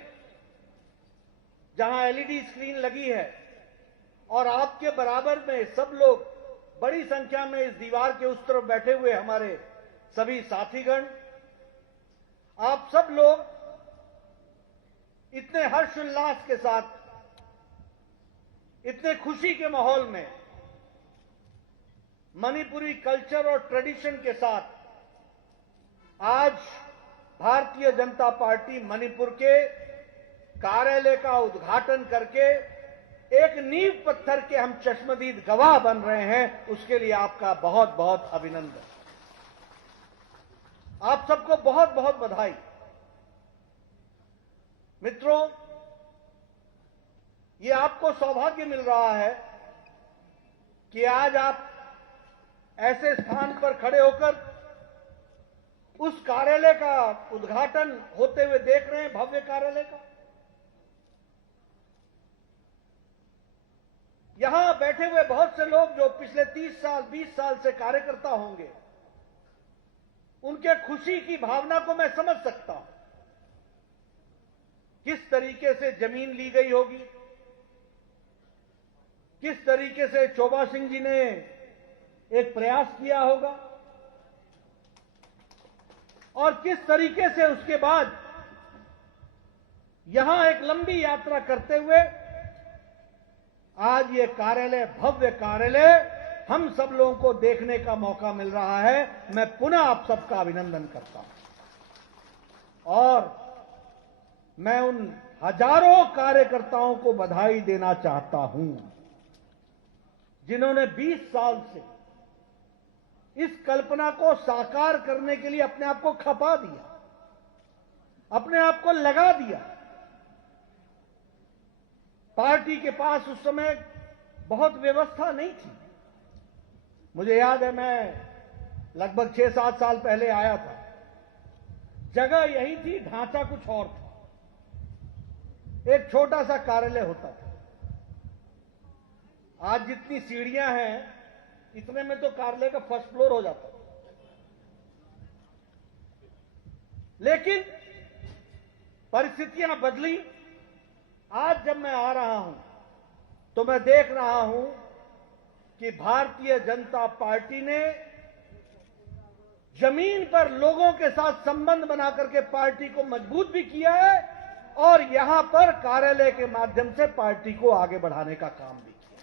जहां एलईडी स्क्रीन लगी है और आपके बराबर में सब लोग बड़ी संख्या में इस दीवार के उस तरफ बैठे हुए हमारे सभी साथीगण, आप सब लोग इतने हर्षोल्लास के साथ, इतने खुशी के माहौल में मणिपुरी कल्चर और ट्रेडिशन के साथ आज भारतीय जनता पार्टी मणिपुर के कार्यालय का उद्घाटन करके एक नींव पत्थर के हम चश्मदीद गवाह बन रहे हैं, उसके लिए आपका बहुत बहुत अभिनंदन। आप सबको बहुत बहुत बधाई। मित्रों, ये आपको सौभाग्य मिल रहा है कि आज आप ऐसे स्थान पर खड़े होकर उस कार्यालय का उद्घाटन होते हुए देख रहे हैं, भव्य कार्यालय का। यहां बैठे हुए बहुत से लोग जो पिछले 30 साल 20 साल से कार्यकर्ता होंगे, उनके खुशी की भावना को मैं समझ सकता हूं। किस तरीके से जमीन ली गई होगी, किस तरीके से चोबा सिंह जी ने एक प्रयास किया होगा और किस तरीके से उसके बाद यहां एक लंबी यात्रा करते हुए आज ये कार्यालय, भव्य कार्यालय हम सब लोगों को देखने का मौका मिल रहा है। मैं पुनः आप सबका अभिनंदन करता हूं और मैं उन हजारों कार्यकर्ताओं को बधाई देना चाहता हूं जिन्होंने 20 साल से इस कल्पना को साकार करने के लिए अपने आप को खपा दिया, अपने आप को लगा दिया। पार्टी के पास उस समय बहुत व्यवस्था नहीं थी। मुझे याद है, मैं लगभग 6-7 साल पहले आया था। जगह यही थी, ढांचा कुछ और था। एक छोटा सा कार्यालय होता था। आज जितनी सीढ़ियां हैं, इतने में तो कार्यालय का फर्स्ट फ्लोर हो जाता। लेकिन परिस्थितियां बदली। आज जब मैं आ रहा हूं तो मैं देख रहा हूं कि भारतीय जनता पार्टी ने जमीन पर लोगों के साथ संबंध बना करके पार्टी को मजबूत भी किया है और यहां पर कार्यालय के माध्यम से पार्टी को आगे बढ़ाने का काम भी किया।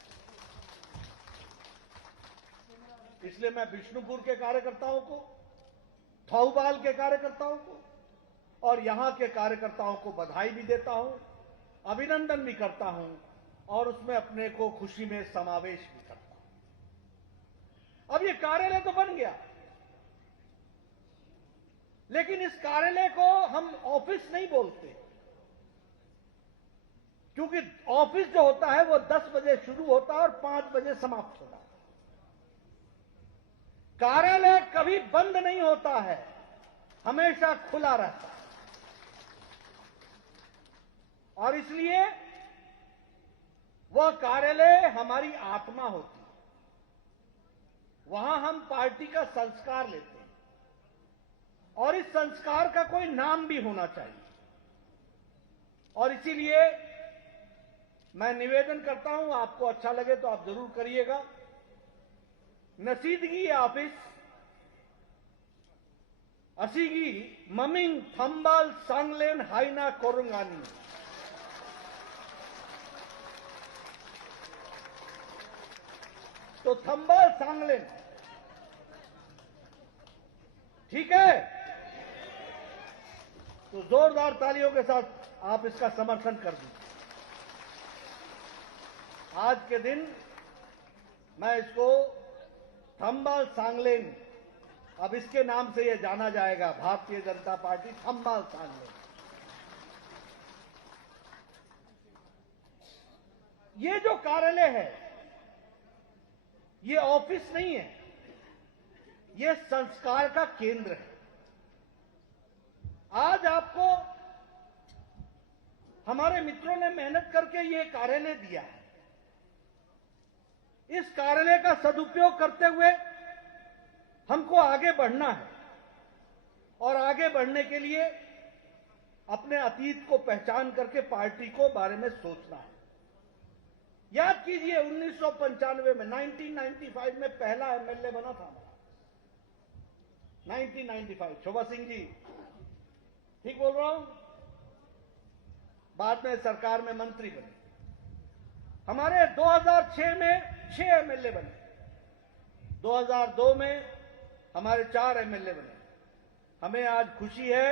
इसलिए मैं बिष्णुपुर के कार्यकर्ताओं को, थौबाल के कार्यकर्ताओं को और यहां के कार्यकर्ताओं को बधाई भी देता हूं, अभिनंदन भी करता हूं और उसमें अपने को खुशी में समावेश भी करता हूं। अब ये कार्यालय तो बन गया, लेकिन इस कार्यालय को हम ऑफिस नहीं बोलते, क्योंकि ऑफिस जो होता है वो 10 बजे शुरू होता है और 5 बजे समाप्त होता है। कार्यालय कभी बंद नहीं होता है, हमेशा खुला रहता है। और इसलिए वह कार्यालय हमारी आत्मा होती है। वहां हम पार्टी का संस्कार लेते हैं और इस संस्कार का कोई नाम भी होना चाहिए। और इसीलिए मैं निवेदन करता हूं, आपको अच्छा लगे तो आप जरूर करिएगा। नसीदगी ऑफिस असीगी ममिंग थंबाल सांगलेन हाइना कोरंगानी। तो थंबाल सांगलेन, ठीक है? तो जोरदार तालियों के साथ आप इसका समर्थन कर दीजिए। आज के दिन मैं इसको थंबाल सांगलेन, अब इसके नाम से यह जाना जाएगा, भारतीय जनता पार्टी थंबाल सांगलेन। ये जो कार्यालय है, ये ऑफिस नहीं है, ये संस्कार का केंद्र है। आज आपको हमारे मित्रों ने मेहनत करके ये कार्यालय दिया है। इस कार्यालय का सदुपयोग करते हुए हमको आगे बढ़ना है और आगे बढ़ने के लिए अपने अतीत को पहचान करके पार्टी को बारे में सोचना है। याद कीजिए 1995 में 1995 में पहला एमएलए बना था हमारा। 1995 चोबा सिंह जी, ठीक बोल रहा हूं? बाद में सरकार में मंत्री बने। हमारे 2006 में 6 एमएलए बने, 2002 में हमारे 4 एमएलए बने। हमें आज खुशी है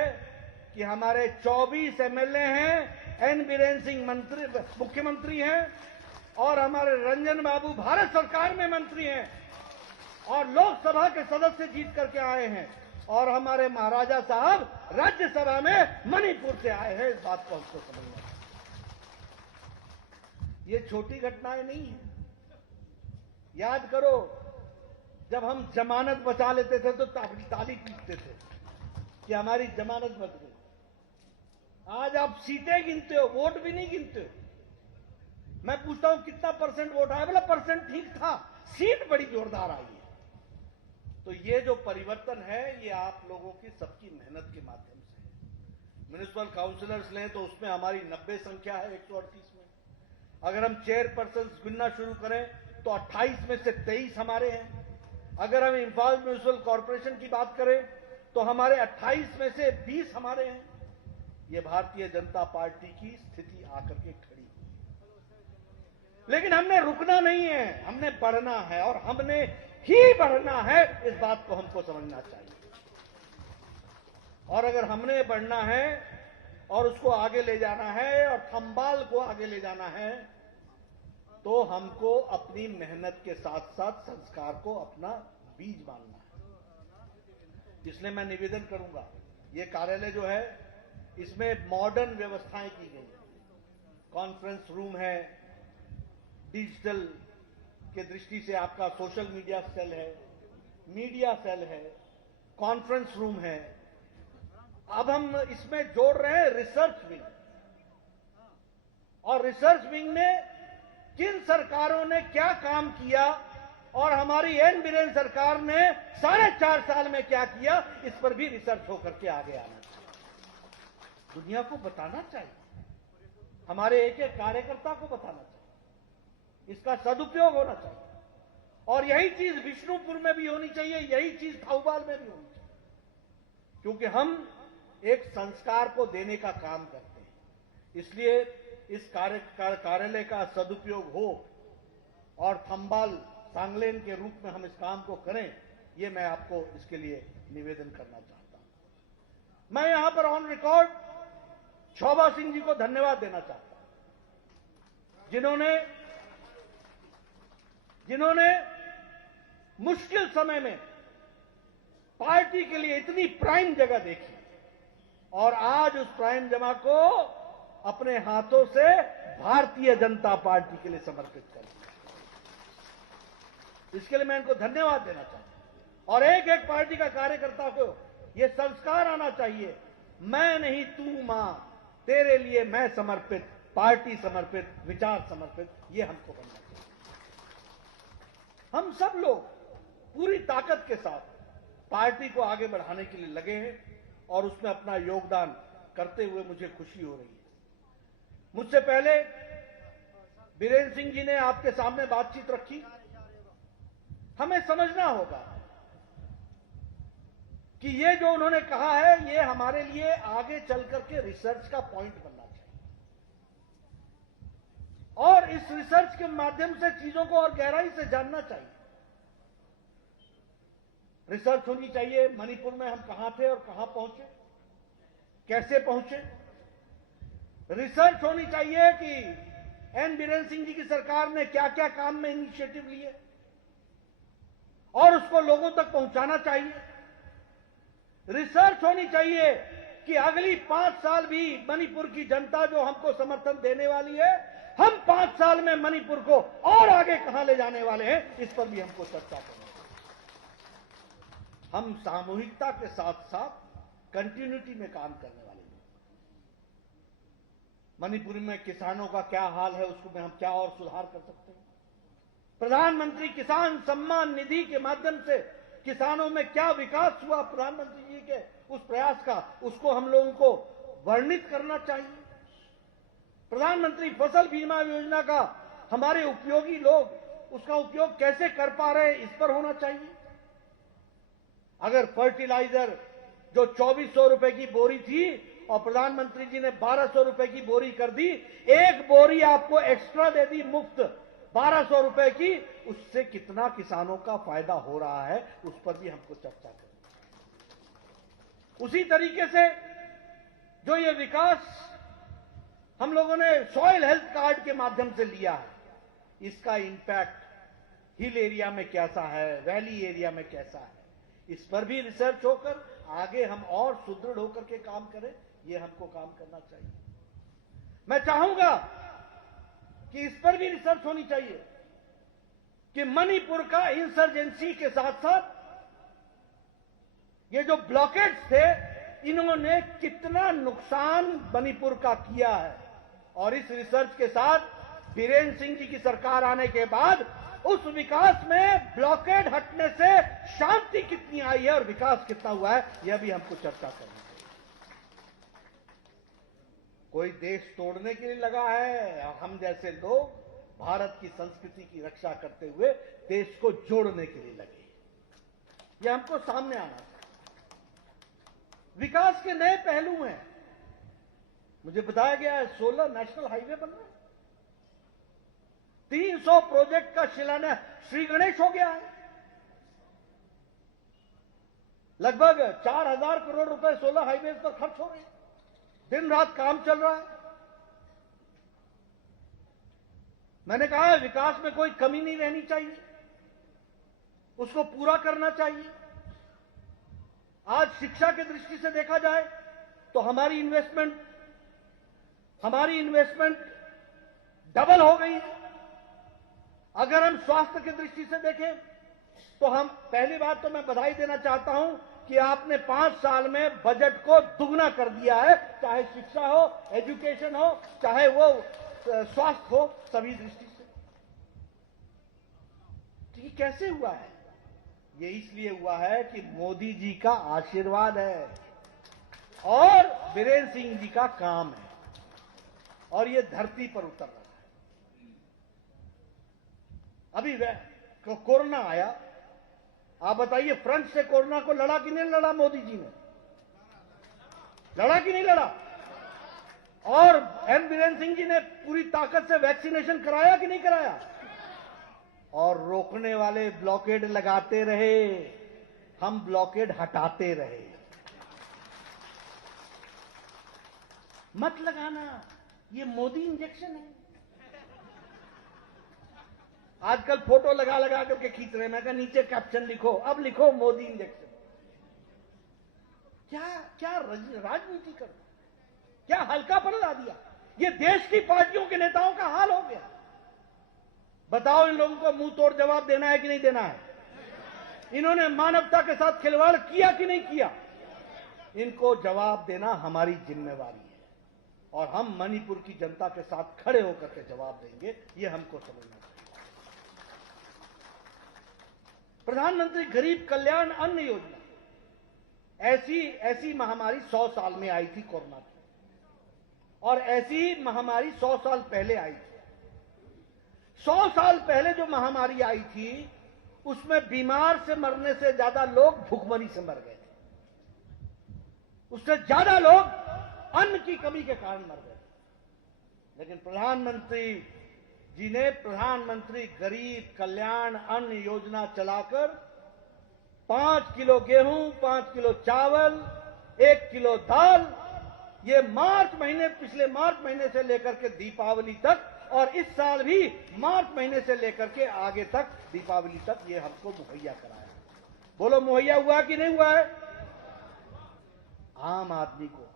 कि हमारे 24 एमएलए हैं, एन बीरेन सिंह मंत्री मुख्यमंत्री हैं और हमारे रंजन बाबू भारत सरकार में मंत्री हैं और लोकसभा के सदस्य जीत करके आए हैं और हमारे महाराजा साहब राज्यसभा में मणिपुर से आए हैं। इस बात को हमको समझना है। ये छोटी घटनाएं नहीं है। याद करो जब हम जमानत बचा लेते थे तो ताली पीटते थे कि हमारी जमानत बच गई। आज आप सीटें गिनते हो, वोट भी नहीं गिनते हो। मैं पूछता हूं कितना परसेंट वोट आया, बोला परसेंट ठीक था, सीट बड़ी जोरदार आई है। तो ये जो परिवर्तन है ये आप लोगों की सबकी मेहनत के माध्यम से है। म्युनिसिपल काउंसिलर्स लें तो उसमें हमारी 90 संख्या है 138 में। अगर हम चेयरपर्सन गिनना शुरू करें तो 28 में से 23 हमारे हैं। अगर हम इंफाल म्युनिसिपल कॉर्पोरेशन की बात करें तो हमारे 28 में से 20 हमारे हैं। ये भारतीय जनता पार्टी की स्थिति आकर के खड़ी हुई। लेकिन हमने रुकना नहीं है, हमने बढ़ना है और हमने ही बढ़ना है, इस बात को हमको समझना चाहिए। और अगर हमने बढ़ना है और उसको आगे ले जाना है और थंबाल को आगे ले जाना है तो हमको अपनी मेहनत के साथ साथ संस्कार को अपना बीज मानना है। इसलिए मैं निवेदन करूंगा, ये कार्यालय जो है इसमें मॉडर्न व्यवस्थाएं की गई हैं। कॉन्फ्रेंस रूम है, डिजिटल के दृष्टि से आपका सोशल मीडिया सेल है, मीडिया सेल है, कॉन्फ्रेंस रूम है। अब हम इसमें जोड़ रहे हैं रिसर्च विंग। और रिसर्च विंग ने किन सरकारों ने क्या काम किया और हमारी एन बीरेन सरकार ने 4.5 साल में क्या किया, इस पर भी रिसर्च होकर के आगे आना चाहिए। दुनिया को बताना चाहिए, हमारे एक एक कार्यकर्ता को बताना चाहिए, इसका सदुपयोग होना चाहिए। और यही चीज विष्णुपुर में भी होनी चाहिए, यही चीज थाउबाल में भी होनी चाहिए, क्योंकि हम एक संस्कार को देने का काम करते हैं। इसलिए इस कार्यालय का सदुपयोग हो और थंबाल सांगलेन के रूप में हम इस काम को करें, ये मैं आपको इसके लिए निवेदन करना चाहता हूं। मैं यहां पर ऑन रिकॉर्ड शोभा सिंह जी को धन्यवाद देना चाहता हूं, जिन्होंने मुश्किल समय में पार्टी के लिए इतनी प्राइम जगह देखी और आज उस प्राइम जगह को अपने हाथों से भारतीय जनता पार्टी के लिए समर्पित कर दिया। इसके लिए मैं इनको धन्यवाद देना चाहता हूं। और एक एक पार्टी का कार्यकर्ता को यह संस्कार आना चाहिए, मैं नहीं तू मां, तेरे लिए मैं समर्पित, पार्टी समर्पित, विचार समर्पित, ये हमको बनना चाहिए। हम सब लोग पूरी ताकत के साथ पार्टी को आगे बढ़ाने के लिए लगे हैं और उसमें अपना योगदान करते हुए मुझे खुशी हो रही है। मुझसे पहले बीरेन सिंह जी ने आपके सामने बातचीत रखी। हमें समझना होगा कि ये जो उन्होंने कहा है ये हमारे लिए आगे चल करके रिसर्च का पॉइंट बनना चाहिए और इस रिसर्च के माध्यम से चीजों को और गहराई से जानना चाहिए। रिसर्च होनी चाहिए मणिपुर में हम कहां थे और कहां पहुंचे, कैसे पहुंचे। रिसर्च होनी चाहिए कि एन बीरेन सिंह जी की सरकार ने क्या क्या काम में इनिशिएटिव लिए और उसको लोगों तक पहुंचाना चाहिए। रिसर्च होनी चाहिए कि अगली 5 साल भी मणिपुर की जनता जो हमको समर्थन देने वाली है, हम 5 साल में मणिपुर को और आगे कहां ले जाने वाले हैं, इस पर भी हमको चर्चा करनी है। हम सामूहिकता के साथ साथ कंटिन्यूटी में काम करने वाले हैं। मणिपुर में किसानों का क्या हाल है, उसको में हम क्या और सुधार कर सकते हैं। प्रधानमंत्री किसान सम्मान निधि के माध्यम से किसानों में क्या विकास हुआ प्रधानमंत्री जी के उस प्रयास का, उसको हम लोगों को वर्णित करना चाहिए। प्रधानमंत्री फसल बीमा योजना का हमारे उपयोगी लोग उसका उपयोग कैसे कर पा रहे हैं, इस पर होना चाहिए। अगर फर्टिलाइजर जो 2400 रुपए की बोरी थी और प्रधानमंत्री जी ने 1200 रुपए की बोरी कर दी, एक बोरी आपको एक्स्ट्रा दे दी मुफ्त 1200 रुपए की, उससे कितना किसानों का फायदा हो रहा है, उस पर भी हमको चर्चा करनी। उसी तरीके से जो ये विकास हम लोगों ने सॉइल हेल्थ कार्ड के माध्यम से लिया है, इसका इंपैक्ट हिल एरिया में कैसा है, वैली एरिया में कैसा है, इस पर भी रिसर्च होकर आगे हम और सुदृढ़ होकर के काम करें, ये हमको काम करना चाहिए। मैं चाहूंगा कि इस पर भी रिसर्च होनी चाहिए कि मणिपुर का इंसर्जेंसी के साथ साथ ये जो ब्लॉकेज थे, इन्होंने कितना नुकसान मणिपुर का किया है। और इस रिसर्च के साथ बीरेन सिंह जी की सरकार आने के बाद उस विकास में ब्लॉकेड हटने से शांति कितनी आई है और विकास कितना हुआ है, यह भी हमको चर्चा करनी चाहिए। कोई देश तोड़ने के लिए लगा है और हम जैसे लोग भारत की संस्कृति की रक्षा करते हुए देश को जोड़ने के लिए लगे। यह हमको सामने आना चाहिए। विकास के नए पहलू हैं। मुझे बताया गया है 16 नेशनल हाईवे बन रहे हैं, 300 प्रोजेक्ट का शिलान्यास श्री गणेश हो गया है, लगभग 4000 करोड़ रुपए 16 हाईवे पर खर्च हो रहे हैं, दिन रात काम चल रहा है। मैंने कहा है विकास में कोई कमी नहीं रहनी चाहिए, उसको पूरा करना चाहिए। आज शिक्षा की दृष्टि से देखा जाए तो हमारी इन्वेस्टमेंट डबल हो गई है। अगर हम स्वास्थ्य की दृष्टि से देखें तो हम, पहली बात तो मैं बधाई देना चाहता हूं कि आपने 5 साल में बजट को दुगना कर दिया है, चाहे शिक्षा हो, एजुकेशन हो, चाहे वो स्वास्थ्य हो, सभी दृष्टि से। तो ये कैसे हुआ है? ये इसलिए हुआ है कि मोदी जी का आशीर्वाद है और बीरेन सिंह जी का काम है, और ये धरती पर उतर रहा है। अभी कोरोना आया, आप बताइए फ्रंट से कोरोना को लड़ा कि नहीं लड़ा? मोदी जी ने लड़ा कि नहीं लड़ा? और एन बीरेन सिंह जी ने पूरी ताकत से वैक्सीनेशन कराया कि नहीं कराया? और रोकने वाले ब्लॉकेड लगाते रहे, हम ब्लॉकेड हटाते रहे। मत लगाना, ये मोदी इंजेक्शन है। आजकल फोटो लगा लगा करके खींच रहे हैं, मैं कहा नीचे कैप्शन लिखो, अब लिखो मोदी इंजेक्शन। क्या क्या राजनीति कर, क्या हल्कापन ला दिया। ये देश की पार्टियों के नेताओं का हाल हो गया। बताओ इन लोगों को मुंह तोड़ जवाब देना है कि नहीं देना है? इन्होंने मानवता के साथ खिलवाड़ किया कि नहीं किया? इनको जवाब देना हमारी जिम्मेवारी है, और हम मणिपुर की जनता के साथ खड़े होकर के जवाब देंगे, ये हमको समझना चाहिए। प्रधानमंत्री गरीब कल्याण अन्न योजना, ऐसी महामारी 100 साल में आई थी कोरोना की, और ऐसी महामारी 100 साल पहले आई थी। 100 साल पहले जो महामारी आई थी उसमें बीमार से मरने से ज्यादा लोग भूखमरी से मर गए थे, उससे ज्यादा लोग अन्न की कमी के कारण मर गए थे। लेकिन प्रधानमंत्री जी ने प्रधानमंत्री गरीब कल्याण अन्न योजना चलाकर 5 किलो गेहूं, 5 किलो चावल, 1 किलो दाल, ये पिछले मार्च महीने से लेकर के दीपावली तक, और इस साल भी मार्च महीने से लेकर के आगे तक दीपावली तक ये हमको मुहैया कराया। बोलो मुहैया हुआ कि नहीं हुआ है? आम आदमी को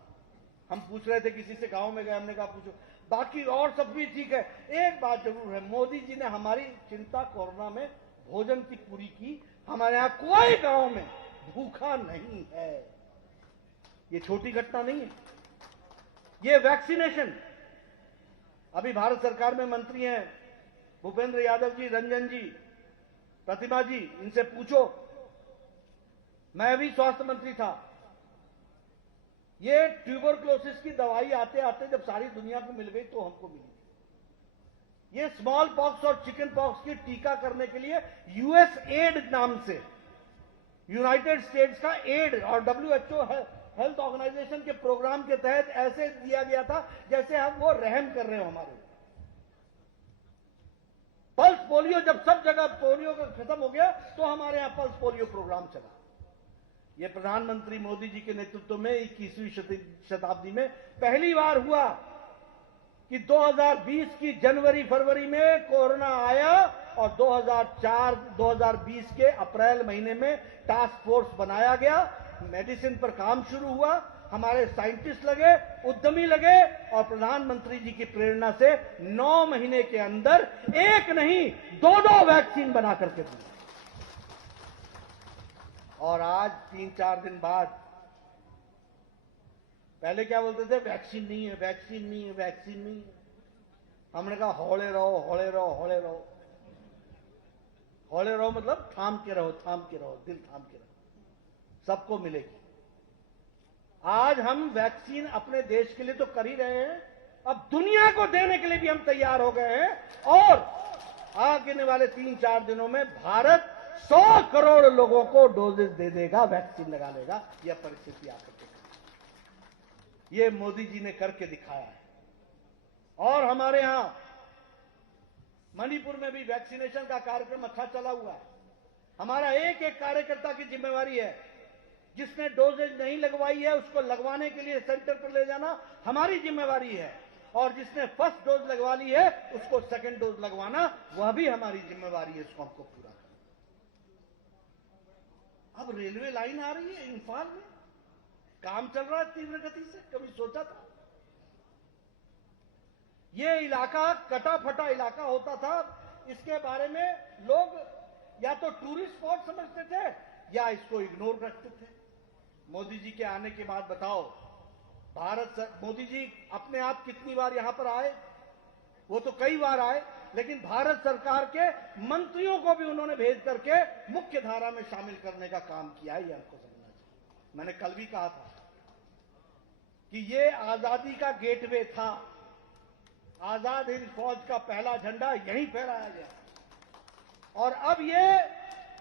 हम पूछ रहे थे, किसी से गांव में गए, हमने कहा पूछो, बाकी और सब भी ठीक है, एक बात जरूर है, मोदी जी ने हमारी चिंता कोरोना में भोजन की पूरी की। हमारे यहां कोई गांव में भूखा नहीं है। ये छोटी घटना नहीं है। ये वैक्सीनेशन, अभी भारत सरकार में मंत्री हैं भूपेंद्र यादव जी, रंजन जी, प्रतिमा जी, इनसे पूछो, मैं भी स्वास्थ्य मंत्री था। ये ट्यूबरक्लोसिस की दवाई आते आते जब सारी दुनिया को मिल गई तो हमको मिली। ये स्मॉल पॉक्स और चिकन पॉक्स की टीका करने के लिए यूएस एड नाम से, यूनाइटेड स्टेट्स का एड और WHO हेल्थ ऑर्गेनाइजेशन के प्रोग्राम के तहत ऐसे दिया गया था जैसे हम वो रहम कर रहे हो हमारे। पल्स पोलियो, जब सब जगह पोलियो का खत्म हो गया तो हमारे यहां पल्स पोलियो प्रोग्राम चला। ये प्रधानमंत्री मोदी जी के नेतृत्व में 21वीं शताब्दी में पहली बार हुआ कि 2020 की जनवरी-फरवरी में कोरोना आया, और 2020 के अप्रैल महीने में टास्क फोर्स बनाया गया, मेडिसिन पर काम शुरू हुआ। हमारे साइंटिस्ट लगे, उद्यमी लगे और प्रधानमंत्री जी की प्रेरणा से 9 महीने के अंदर एक नहीं 2 वैक्सीन बना करके दी। और आज 3-4 दिन बाद, पहले क्या बोलते थे, वैक्सीन नहीं है, वैक्सीन नहीं है, वैक्सीन नहीं है। हमने कहा हौले रहो, हौले रहो, हौले रहो। हौले रहो मतलब थाम के रहो, थाम के रहो, दिल थाम के रहो, सबको मिलेगी। आज हम वैक्सीन अपने देश के लिए तो कर ही रहे हैं, अब दुनिया को देने के लिए भी हम तैयार हो गए हैं। और आगे वाले 3-4 दिनों में भारत 100 करोड़ लोगों को डोजेस दे देगा, वैक्सीन लगा लेगा। यह परिस्थिति आकर के, ये मोदी जी ने करके दिखाया है। और हमारे यहां मणिपुर में भी वैक्सीनेशन का कार्यक्रम अच्छा चला हुआ है। हमारा एक एक कार्यकर्ता की जिम्मेवारी है, जिसने डोजेज नहीं लगवाई है उसको लगवाने के लिए सेंटर पर ले जाना हमारी जिम्मेवारी है, और जिसने फर्स्ट डोज लगवा ली है उसको सेकंड डोज लगवाना वह भी हमारी जिम्मेवारी है। इसको हमको पूरा करना। अब रेलवे लाइन आ रही है इंफाल में, काम चल रहा है तीव्र गति से, कभी सोचा था? ये इलाका कटा फटा इलाका होता था, इसके बारे में लोग या तो टूरिस्ट स्पॉट समझते थे या इसको इग्नोर करते थे। मोदी जी के आने के बाद बताओ, मोदी जी अपने आप कितनी बार यहां पर आए? वो तो कई बार आए, लेकिन भारत सरकार के मंत्रियों को भी उन्होंने भेज करके मुख्य धारा में शामिल करने का काम किया है। ये आपको समझना चाहिए। मैंने कल भी कहा था कि ये आजादी का गेटवे था। आजाद हिंद फौज का पहला झंडा यहीं फहराया गया, और अब ये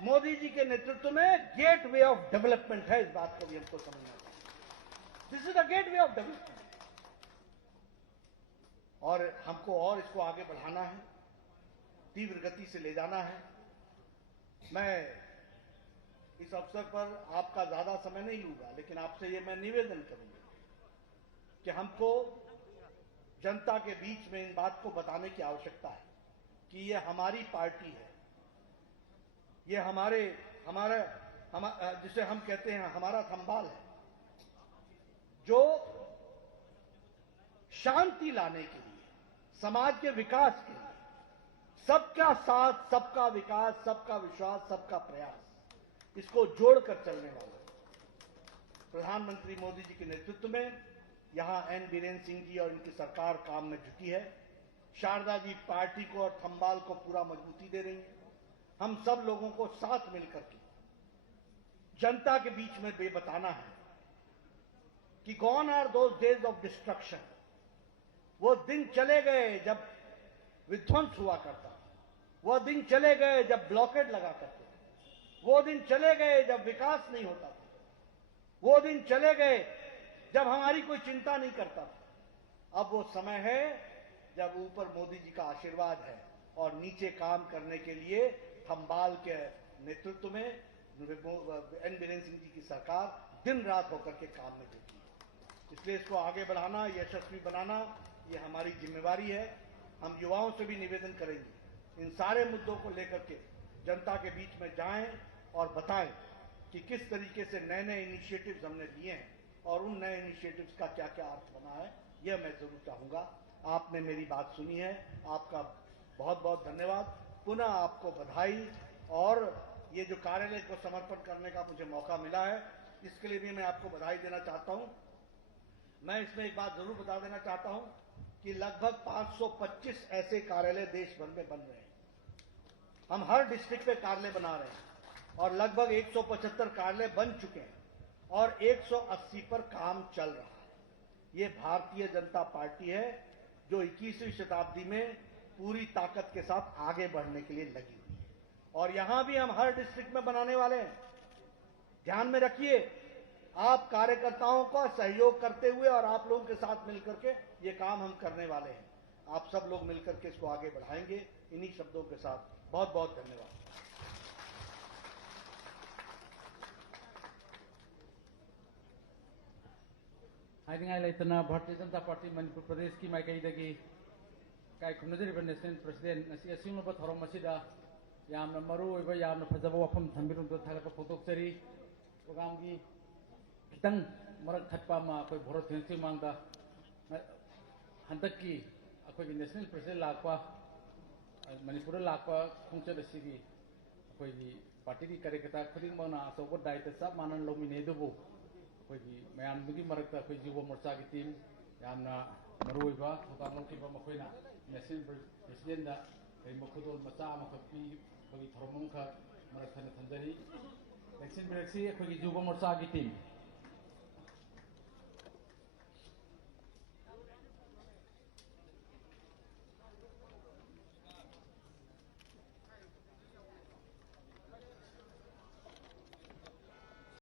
मोदी जी के नेतृत्व में गेट वे ऑफ डेवलपमेंट है। इस बात को भी हमको समझना चाहिए। This is the gateway of development, और हमको और इसको आगे बढ़ाना है, तीव्र गति से ले जाना है। मैं इस अवसर पर आपका ज्यादा समय नहीं लूंगा, लेकिन आपसे ये मैं निवेदन करूंगा कि हमको जनता के बीच में इन बात को बताने की आवश्यकता है कि ये हमारी पार्टी है, ये हमारा जिसे हम कहते हैं हमारा थंबाल है, जो शांति लाने के लिए, समाज के विकास के लिए, सबका साथ, सबका विकास, सबका विश्वास, सबका प्रयास, इसको जोड़कर चलने वाला प्रधानमंत्री मोदी जी के नेतृत्व में यहां एन बीरेन्द्र सिंह जी और इनकी सरकार काम में जुटी है। शारदा जी पार्टी को और थंबाल को पूरा मजबूती दे रही है। हम सब लोगों को साथ मिलकर के जनता के बीच में ये बताना है कि gone are those days of destruction. वो दिन चले गए जब विध्वंस हुआ करता था, वो दिन चले गए जब ब्लॉकेड लगा करते थे, वो दिन चले गए जब विकास नहीं होता था, वो दिन चले गए जब हमारी कोई चिंता नहीं करता था। अब वो समय है जब ऊपर मोदी जी का आशीर्वाद है और नीचे काम करने के लिए थंबाल के नेतृत्व में एन बीरेन्द्र सिंह जी की सरकार दिन रात होकर के काम में जुटी है। इसलिए इसको आगे बढ़ाना, यशस्वी बनाना, ये हमारी जिम्मेवारी है। हम युवाओं से भी निवेदन करेंगे, इन सारे मुद्दों को लेकर के जनता के बीच में जाएं और बताएं कि किस तरीके से नए नए इनिशिएटिव्स हमने लिए हैं और उन नए इनिशिएटिव्स का क्या क्या अर्थ बना है, यह मैं जरूर चाहूंगा। आपने मेरी बात सुनी है, आपका बहुत बहुत धन्यवाद। पुनः आपको बधाई, और ये जो कार्यालय को समर्पण करने का मुझे मौका मिला है, इसके लिए भी मैं आपको बधाई देना चाहता हूं। मैं इसमें एक बात जरूर बता देना चाहता हूं कि लगभग 525 ऐसे कार्यालय देश भर में बन रहे हैं। हम हर डिस्ट्रिक्ट पे कार्यालय बना रहे हैं और लगभग 175 कार्यालय बन चुके हैं और 180 पर काम चल रहा है। ये भारतीय जनता पार्टी है जो 21वीं शताब्दी में पूरी ताकत के साथ आगे बढ़ने के लिए लगी हुई है, और यहां भी हम हर डिस्ट्रिक्ट में बनाने वाले हैं। ध्यान में रखिए, आप कार्यकर्ताओं का सहयोग करते हुए और आप लोगों के साथ मिलकर के ये काम हम करने वाले हैं। आप सब लोग मिलकर के इसको आगे बढ़ाएंगे। इन्हीं शब्दों के साथ बहुत बहुत धन्यवाद। भारतीय जनता पार्टी मणिपुर प्रदेश की माइकईदगी काय खुमनजरिबा नेशनल प्रेसिडेंट असिंगब थौरम असिदा यामना मरुओइबा यामना फजबा वफम थंबिरुम थागत फोटोक्चरी प्रोग्राम की खितंग मरक थटपा मा कोई भोर थेंसी मांगदा हंतक की अखोई नेशनल प्रेसिडेंट लाकपा मणिपुर लाकपा खुंचत असिगी अखोई पार्टी की कार्यकर्ता खुदिंग मना अचौब दायित्व सब मानन लौमिने दुबु अखोई मयामदुगी मरकता अखोई युवा मोर्चा की टीम यामना मरुइबा थौदांग लौकिबा मखोइना नेशनल प्रेसिडेंट दा कई मखुदोल मचा मखपी अखोई थरमम खा मरक थन थंजरी वैक्सीन ब्रेक्सी अखोई युवा मोर्चा की टीम